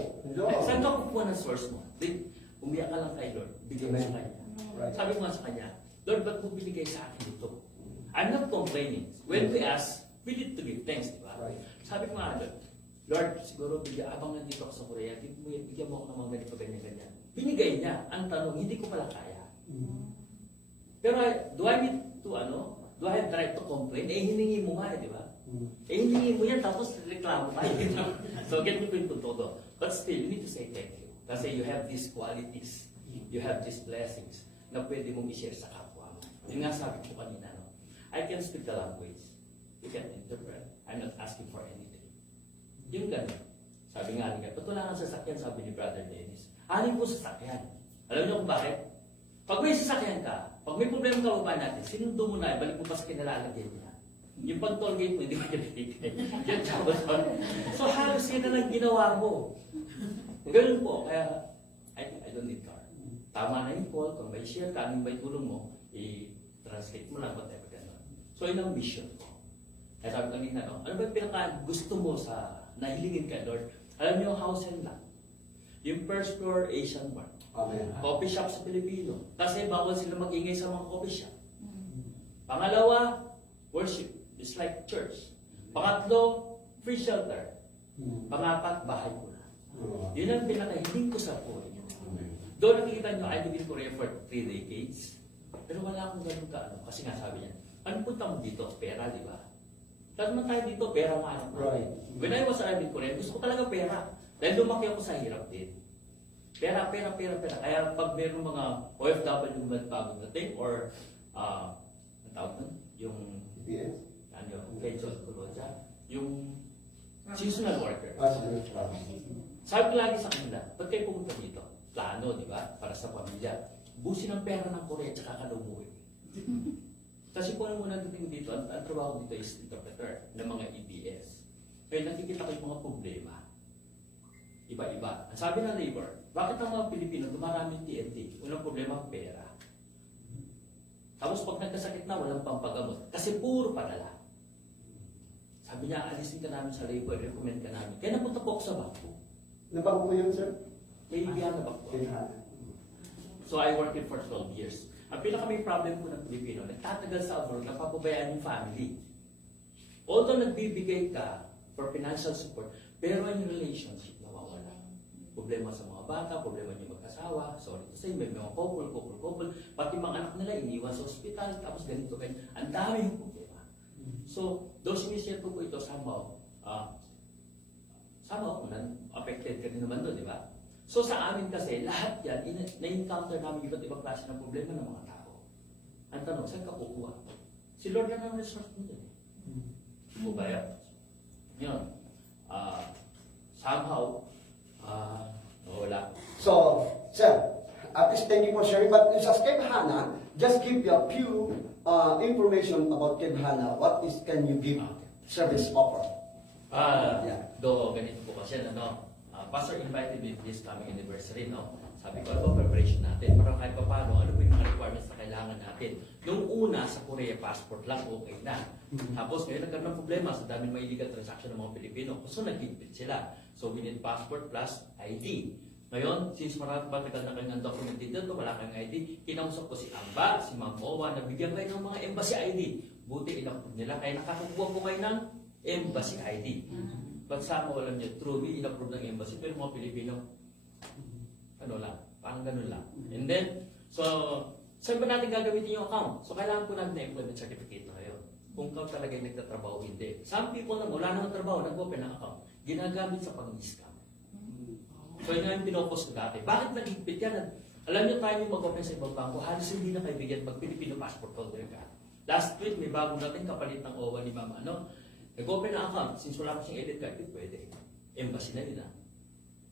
Saan ka kukuha ng source mo? Umiyak ka lang kay Lord. Bigyan mo sa Kanya. Right. Sabi ko nga sa Kanya, Lord, ba't mo binigay sa akin ito? I'm not complaining. When we ask, we need to give thanks, di ba? Right. Sabi ko nga, Lord, siguro abang nandito ako sa Korea, bigyan mo ako ng mga ganito, ganyan. Binigay niya. Ang tanong, hindi ko pala kaya. Pero do I need to, do I have right to complain? Hiningi mo nga, di ba? Hiningi mo yan, tapos reklamo tayo. So, get mo po yung todo. But still, you need to say thank you. Kasi you have these qualities, you have these blessings na pwede mong i-share sa kapwa mo. Yung nga sabi ko kanina, no? I can speak the language. You can interpret. I'm not asking for anything. Yung gano'n. Sabi nga rin, ba't wala kang sasakyan, sabi ni Brother Dennis. Alin po sasakyan. Alam niyo kung bakit? Pag may sasakyan ka, pag may problema ka ba natin, sinundo mo na, balik mo pa sa kinalalagyan niya. Yung pag-toll gate mo, hindi mo nabibigay. Yan, so halos yan na lang ginawa mo. Ganun po, kaya I don't need car. Tama na yung call, kung may share ka, anong may tulong mo, i-translate mo lang, whatever gano'n. So yun ang mission ko. Kaya sabi kanina, no? Ano ba yung pinaka gusto mo sa nahilingin ka, Lord? Alam niyo, house and land. Yung first floor, Asian Mart. Amen. Coffee shop sa Pilipino. Kasi bawal sila mag-ingay sa mga coffee shop. Pangalawa, worship. It's like church. Pangatlo, free shelter. Pangapat, bahay ko na. Yun ang pinakahiling ko sa buhay niyo. Doon nakikita nyo, I live in Korea for 3 decades. Pero wala akong ganun ka, kasi nga sabi niya, ano punta mo dito? Pera, di ba? Lahat naman tayo dito, pera nga anak natin. Right. When I was in Korea, gusto ko talaga pera. Dahil lumaki ako sa hirap din. Pera. Kaya pag mayroong mga OFW na bagong dating or, ang tawag nun? Yung, Yes. pension kuloja, yung seasonal worker. Sabi ko lagi sa kanila, ba't kayo pumunta dito? Plano, di ba? Para sa pamilya. Busin ang pera ng Korea, tsaka ka lumuwi. Kasi kung ano muna dito, ang trabaho dito is interpreter ng mga EBS. Kaya nakikita ko yung mga problema. Iba-iba. Ang sabi ng labor, bakit ang mga Pilipino dumaraming TNT? Unang problema, pera. Tapos pag nagkasakit na, walang pampagamot. Kasi puro padala. Sabi niya, alisin ka namin sa labor, recommend ka namin. Kaya napunta po ako sa bangko. Nabago mo yun, sir? May ibihan na bangko. So I worked it for 12 years. Ang pinaka-may problem po ng Pilipino, nagtatagal sa abroad, napapabayaan yung family. Although nagbibigay ka for financial support, pero yung relationship nawawala. Problema sa mga bata, problema yung mag-asawa, sorry to say, may mga couple, pati mga anak nila iniwan sa ospital, tapos ganito. Ang dami yung problema. So, those initiate po ito somehow, affected ka din naman doon, di ba? So sa amin kasi, lahat yan, na-encounter namin iba't ibang klase ng problema ng mga tao. Ang tanong, saan ka kukuha? Si Lord na ng resource mo din. Bubaya. Yun. Somehow, wala. So, sir, At least thank you for sharing. But sa Keb Hana, just give you a few information about Keb Hana. What is can you give service offer? Yeah. Do ganito po kasi Pastor invited me this coming anniversary, no? Sabi ko, ano ba preparation natin? Para kahit pa paano, ano ba yung mga requirements na kailangan natin? Nung una, sa Korea, passport lang, okay na. Tapos ngayon nagkaroon ng problema sa daming mga illegal transaction ng mga Pilipino. So nag-gigit sila. So we need passport plus ID. Ngayon, since marami ba nagkakaroon ng document dito, wala kang ID, kinausap ko si Amba, si Ma'am Owa, nabigyan kayo ng mga embassy ID. Buti in-approve nila, kaya nakakukuha po kayo ng embassy ID. But sa mo, alam niyo, truly in-approve ng embassy, pero mga Pilipino, ano lang, parang ganun lang. And then, so, saan ba natin gagamitin yung account? So, kailangan po natin na employment certificate na ngayon. Kung ka talaga yung nagtatrabaho, hindi. Some people na wala nang trabaho, nag-open ng account, ginagamit sa pang-scam. So, yun nga yung pinopos ko dati. Bakit nag-higpit yan? Alam niyo tayo yung mag-open sa ibang bangko, halos hindi na kaibigan pag Pilipino passport holder ka. Last week, may bagong natin kapalit ng OWA ni Mama, nag-open na account, since wala ko siyang edit card, pwede. Embassy na nila.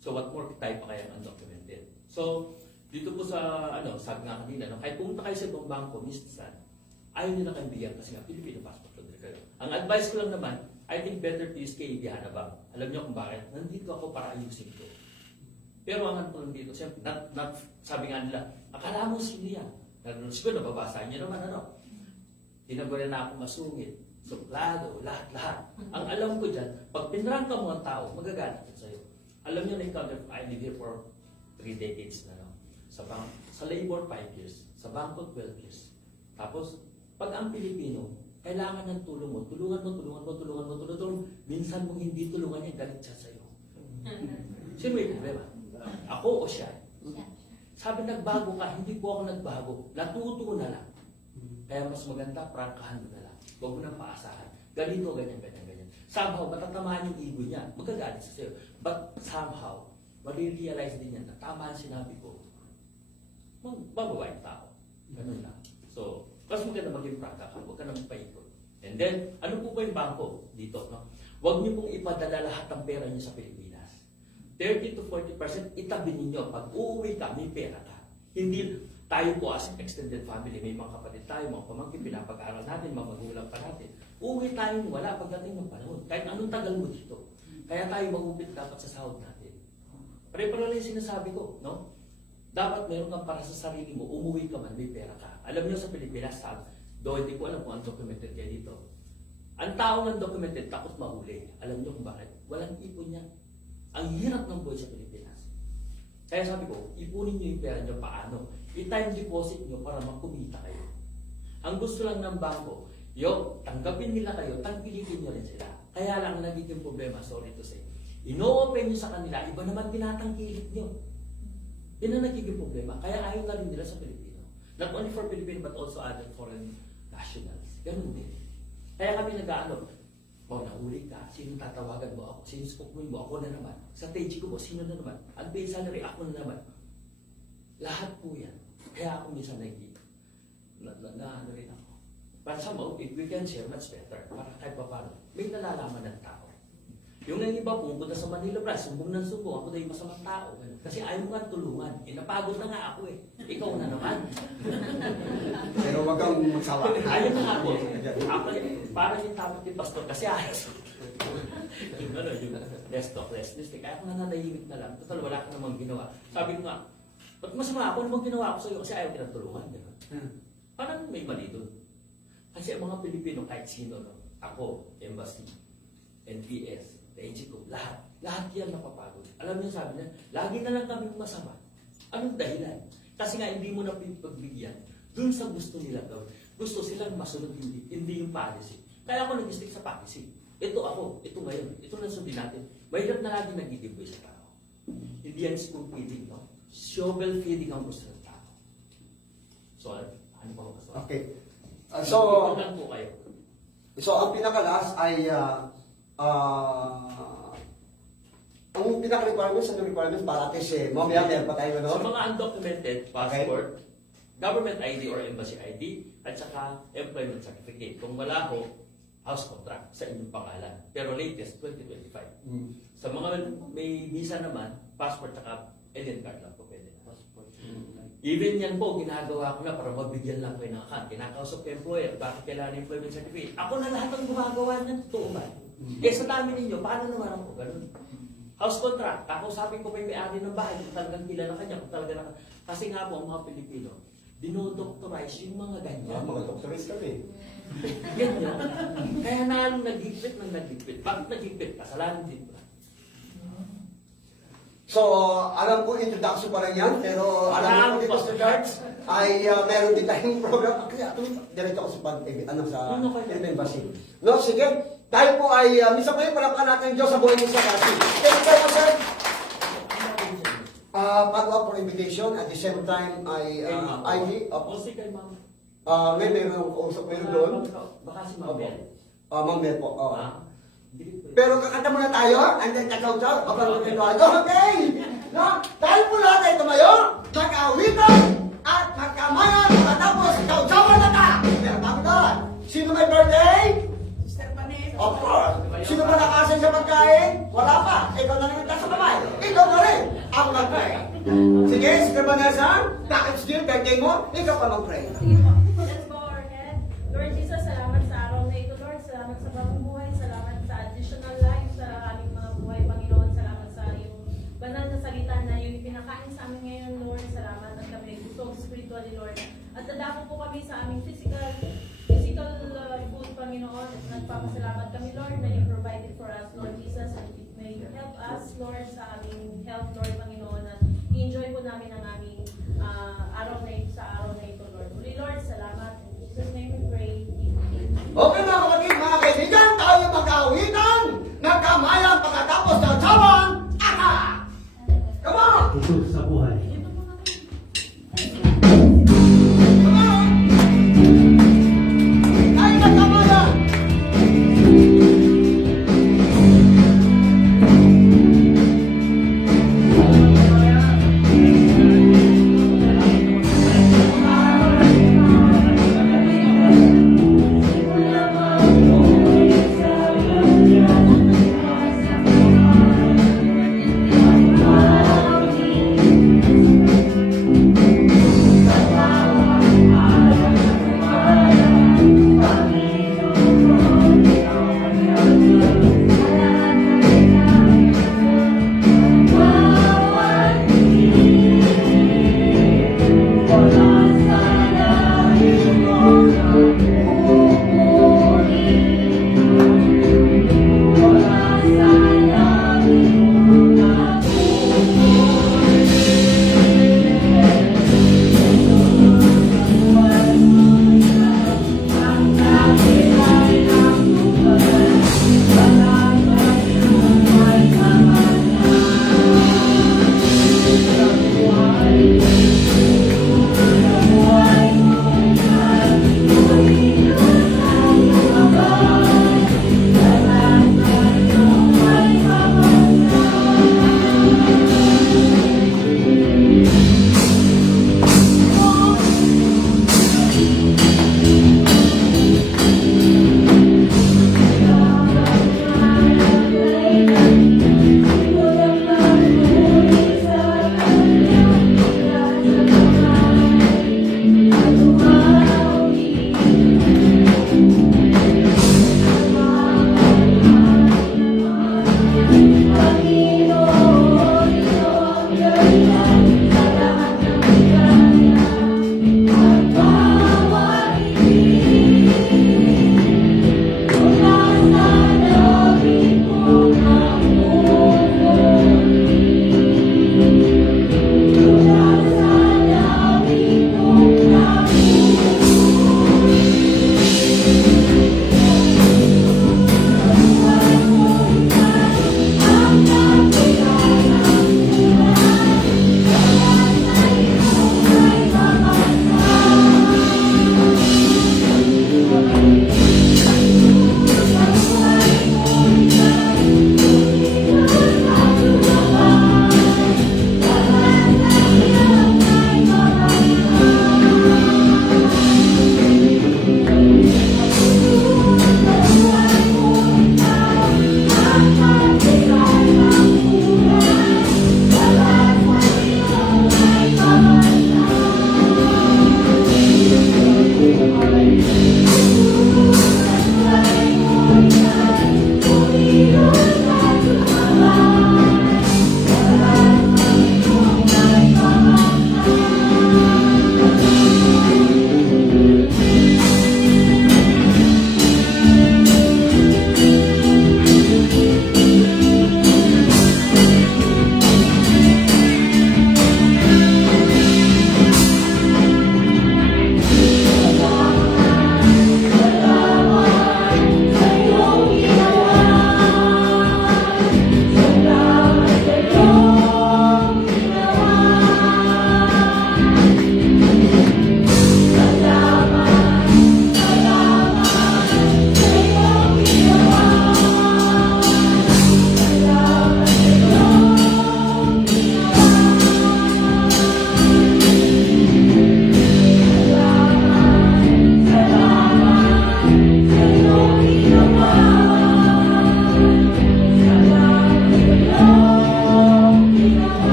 So what more tayo pa kaya undocumented? So, dito po sa, sabi nga kanina, kahit pumunta kayo sa ibang bangko, minsan, ayaw nyo na kayong bigyan kasi nga, Filipino passport holder kayo. Ang advice ko lang naman, I think better to use KB Hana Bank. Alam niyo kung bakit? Nandito ako para ayusin ko. Pero ang ano ko lang dito, siyempre, sabi nga nila, akala mo sino yan? Siguro nababasa niyo naman, Tinagura na ako masungit. Suplado, lahat-lahat. Ang alam ko dyan, pag pinrangka mo ang tao, magagalit yun sa'yo. Alam nyo na-encounter, I live here for 3 decades na. Sa labor, 5 years. Sa bangko, 12 years. Tapos, pag ang Pilipino, kailangan ng tulong mo. Tulungan mo. Minsan mong hindi tulungan niya, galit siya sa'yo. Sino may problema? Ako o siya? Sabi, nagbago ka, hindi po ako nagbago. Natuto na lang. Kaya mas maganda, prangkahan mo na lang. Huwag mo nang paasahan. Ganito, ganyan. Somehow, matatamaan yung ego niya. Magagalit sa sa'yo. But somehow, marirealize din niya na tama ang sinabi ko. Mababawa yung tao. Ganun lang. So, mas maganda maging prangka ka. Huwag ka nang paikot. And then, ano po ba yung bangko dito? Huwag niyo pong ipadala lahat ng pera niyo sa Pilipinas. 30 to 40% itabi ninyo. Pag uuwi ka, may pera ka. Hindi tayo po as extended family, may mga kapatid tayo, mga pamangkin, pinapag-aaral natin, mga magulang pa natin. Uwi tayo wala pagdating ng panahon. Kahit anong tagal mo dito. Kaya tayo magupit dapat sa sahod natin. Pare-pare lang yung sinasabi ko, Dapat meron kang para sa sarili mo, umuwi ka man, may pera ka. Alam niyo sa Pilipinas, do hindi ko alam kung undocumented kayo dito. Ang tao ng documented, takot mahuli. Alam niyo kung bakit? Walang ipon niya. Ang hirap ng buhay sa Pilipinas. Kaya sabi ko, ipunin niyo yung pera niyo paano? I-time deposit niyo para makumita kayo. Ang gusto lang ng bangko, tanggapin nila kayo, tangkilikin niyo rin sila. Kaya lang nagiging problema, sorry to say. Ino-open niyo sa kanila, iba naman tinatangkilik niyo. Yan ang nagiging problema. Kaya ayaw na rin nila sa Pilipino. Not only for Filipino, but also other foreign nationals. Ganun din. Kaya kami nahuli ka, sino tatawagan mo ako? Sino spokesman mo? Ako na naman. Sa stage ko mo, sino na naman? Ang base salary, ako na naman. Lahat po yan. Kaya ako minsan ano rin ako. But somehow, if we can share, much better. Para kahit pa paano, may nalalaman ng tao. Yung iba pumunta sa Manila Press, sumbong ng sumbong, ako na yung masamang tao. Kasi ayaw mo nga tulungan. Napagod na nga ako Ikaw na naman. Pero wag kang magsawa. Ayaw na nga ako. Parang yung tapos ni Pastor kasi ayos. yung less talk, less mistake. Kaya ako nananahimik na lang. Total, wala ka namang ginawa. Sabi ko nga, ba't masama ako namang ginawa ko sa'yo kasi ayaw kita tulungan. Parang may mali doon. Kasi ang mga Pilipino, kahit sino, ako, embassy, NPS, NGO, lahat yan napapagod. Alam niyo sabi niya, lagi na lang kami masama. Anong dahilan? Kasi nga hindi mo na pagbigyan dun sa gusto nila gawin. Gusto silang masunod, hindi yung policy. Kaya ako nag-stick sa policy. Ito ngayon, ito na sundin natin. Mahirap na lagi nag-giveaway sa tao. Hindi yan spoon feeding, shovel feeding ang gusto ng tao. So, ano pa ko? Okay. So, lang po kayo. So, ang pinaka-last ay ang pinaka-requirements, para kasi mamaya meron pa tayo Sa mga undocumented passport, government ID or embassy ID, at saka employment certificate. Kung wala ho, house contract sa inyong pangalan. Pero latest, 2025. Sa mga may visa naman, passport at alien card lang po pwede. Passport. Even yan po, ginagawa ko na para mabigyan lang kayo ng account. Kinakausap ko employer, bakit kailangan employment certificate? Ako na lahat ang gumagawa niyan, totoo ba? Eh sa dami ninyo, paano naman ako ganun? House contract, kakausapin ko pa yung may-ari ng bahay, kung talagang kilala kanya, kung talaga na... Kasi nga po, ang mga Pilipino, dinodoctorize yung mga ganyan. Mga doctorate kami. Ganyan. Kaya nalong nagigpit ng nagigpit. Bakit nagigpit? Kasalanan din ba? So, alam ko introduction pa lang yan, pero alam ko dito sa church ay meron din tayong program. Kasi direct ako sa Philippine Embassy. No, sige. Tayo po ay, minsan po yung palapakan natin yung Diyos sa buhay niyo sa kasi. Thank you so much, sir. Follow-up for invitation. At the same time, ay ID. O si kay ma'am. Meron akong kausap meron doon. Baka si Ma'am Bel. Ma'am Bel po. Ah, hindi ko- Pero kakanta muna tayo, and then kakaw-kaw, okay! No? Dahil po lahat ay tumayo, mag-awitan, at magkamayan, matapos ikaw-kawan na ka! Pero bago doon, sino may birthday? Sister Vanessa. Of course! Sino ba nakasin sa pagkain? Wala pa! Ikaw na lang sa kamay! Ikaw na rin! Ako mag-pray! Sige, Sister Vanessa, bakit still birthday mo? Ikaw pa mag-pray! Let's bow our head. Lord Jesus, salamat sa araw na ito, Lord. Salamat sa bagong buhay. Salamat sa additional life sa aming mga buhay, Panginoon. Salamat sa iyong banal na salita na yung pinakain sa amin ngayon, Lord. Salamat at kami gusto spiritually, Lord. At nadako po kami sa aming physical food, Panginoon. At nagpapasalamat kami, Lord, na you provided for us, Lord Jesus. And may you help us, Lord, sa aming health, Lord, Panginoon. At i-enjoy po namin ang aming araw na ito, sa araw na ito, Lord. Muli, Lord, salamat. In Jesus' name we pray. Amen. Okay mga kapatid, mga kaibigan, tayo mag-awitan, nagkamayan pagkatapos ng sawan, aha! Come on! Jesus sa buhay. Come on! Tayo nagkamayan! Thank you.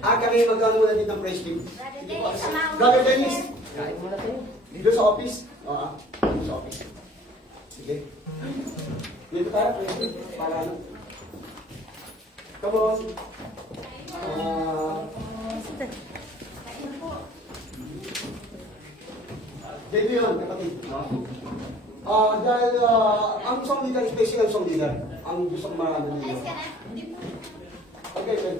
Kami magkano din ng praise team. Brother Dennis, samahan mo Brother kami, Dennis, sir. kain muna tayo. Dito sa office. Oo, dito sa office. Sige. Dito tayo, praise team. Para ano? Come on. Dito yun, kapatid. Dahil ang song leader, special ang song leader. Ang gusto kong marami ninyo. Alis ka na? Hindi po. Okay, then.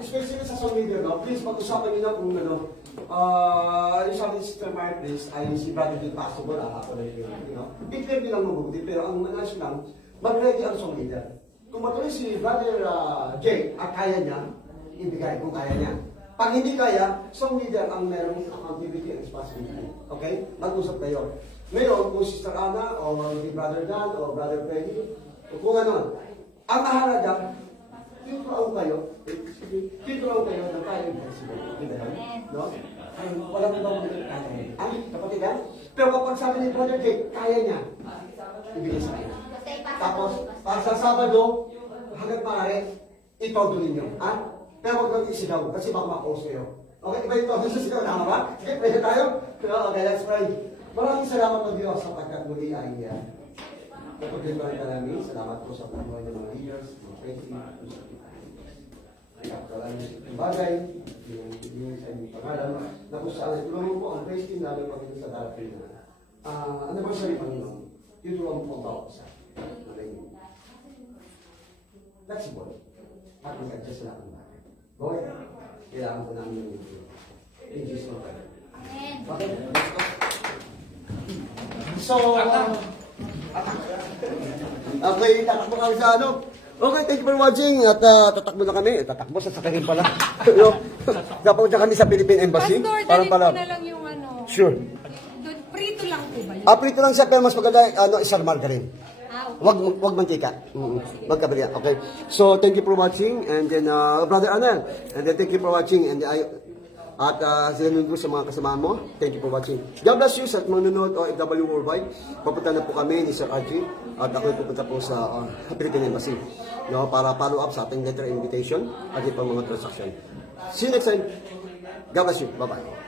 Especially sa song leader, no? Please pag-usapan niyo na kung ano. Yung sabi ni Sister Martis ay si Brother Bill Possible, ako na yun. You know? I-clear nilang mabuti, pero ang manas lang, mag-ready ang song leader. Kung matuloy si Brother Jake, kaya niya, ibigay kung kaya niya. Pag hindi kaya, song leader ang merong accountability and responsibility. Okay? Mag-usap kayo. Ngayon, kung Sister Anna, o si Brother Dan, o Brother Freddy, o kung ano, ang mahalaga, tituloy kayo, na tayo yung president. Diba? No? Walang ibang kaya. Ang kapatid ha? Pero kapag sabi ni Brother Jake, kaya niya, ibigay sa kanya. Basta ipasa Tapos, mo, basta. pag sa Sabado, hanggang maaari, itodo ninyo. Ha? Pero huwag lang isigaw, kasi baka ma-post kayo. Okay, iba ito, sa sigaw, tama ba? Okay, pwede tayo? Okay, let's pray. Maraming salamat po Diyos sapagkat muli ay napagdibay ka namin. Salamat po sa pagbuhay ng mga leaders, mga president, ang bagay, yung sa inyong pangalan, na kung saan tulungan po ang praise team namin pagdating sa darating na anniversary Panginoon. Yung tulungan po ang bawat isa. Flexible. At mag-adjust lang ang bagay. Okay? Kailangan po namin yung video. In Jesus' name. Amen. Okay? So, okay, tatakbo kami sa ano. Okay, thank you for watching. At tatakbo na kami. Tatakbo, sasakayin pala. No? Napunta kami sa Philippine Embassy. Pastor, Parang dalhin pala. ko na lang yung ano. Sure. Prito lang po ba yun? Prito lang siya, pero mas maganda, isang margarine. Okay. Wag mantika. Magkabali yan. Okay. So, thank you for watching. And then, Brother Anel. And then, thank you for watching. And at sinunod ko sa mga kasamahan mo. Thank you for watching. God bless you sa manunod o FW Worldwide. Papunta na po kami ni Sir RG. At ako pupunta po sa Philippine Embassy. No, para follow up sa ating letter invitation at yung mga transaction. See you next time. God bless you. Bye-bye.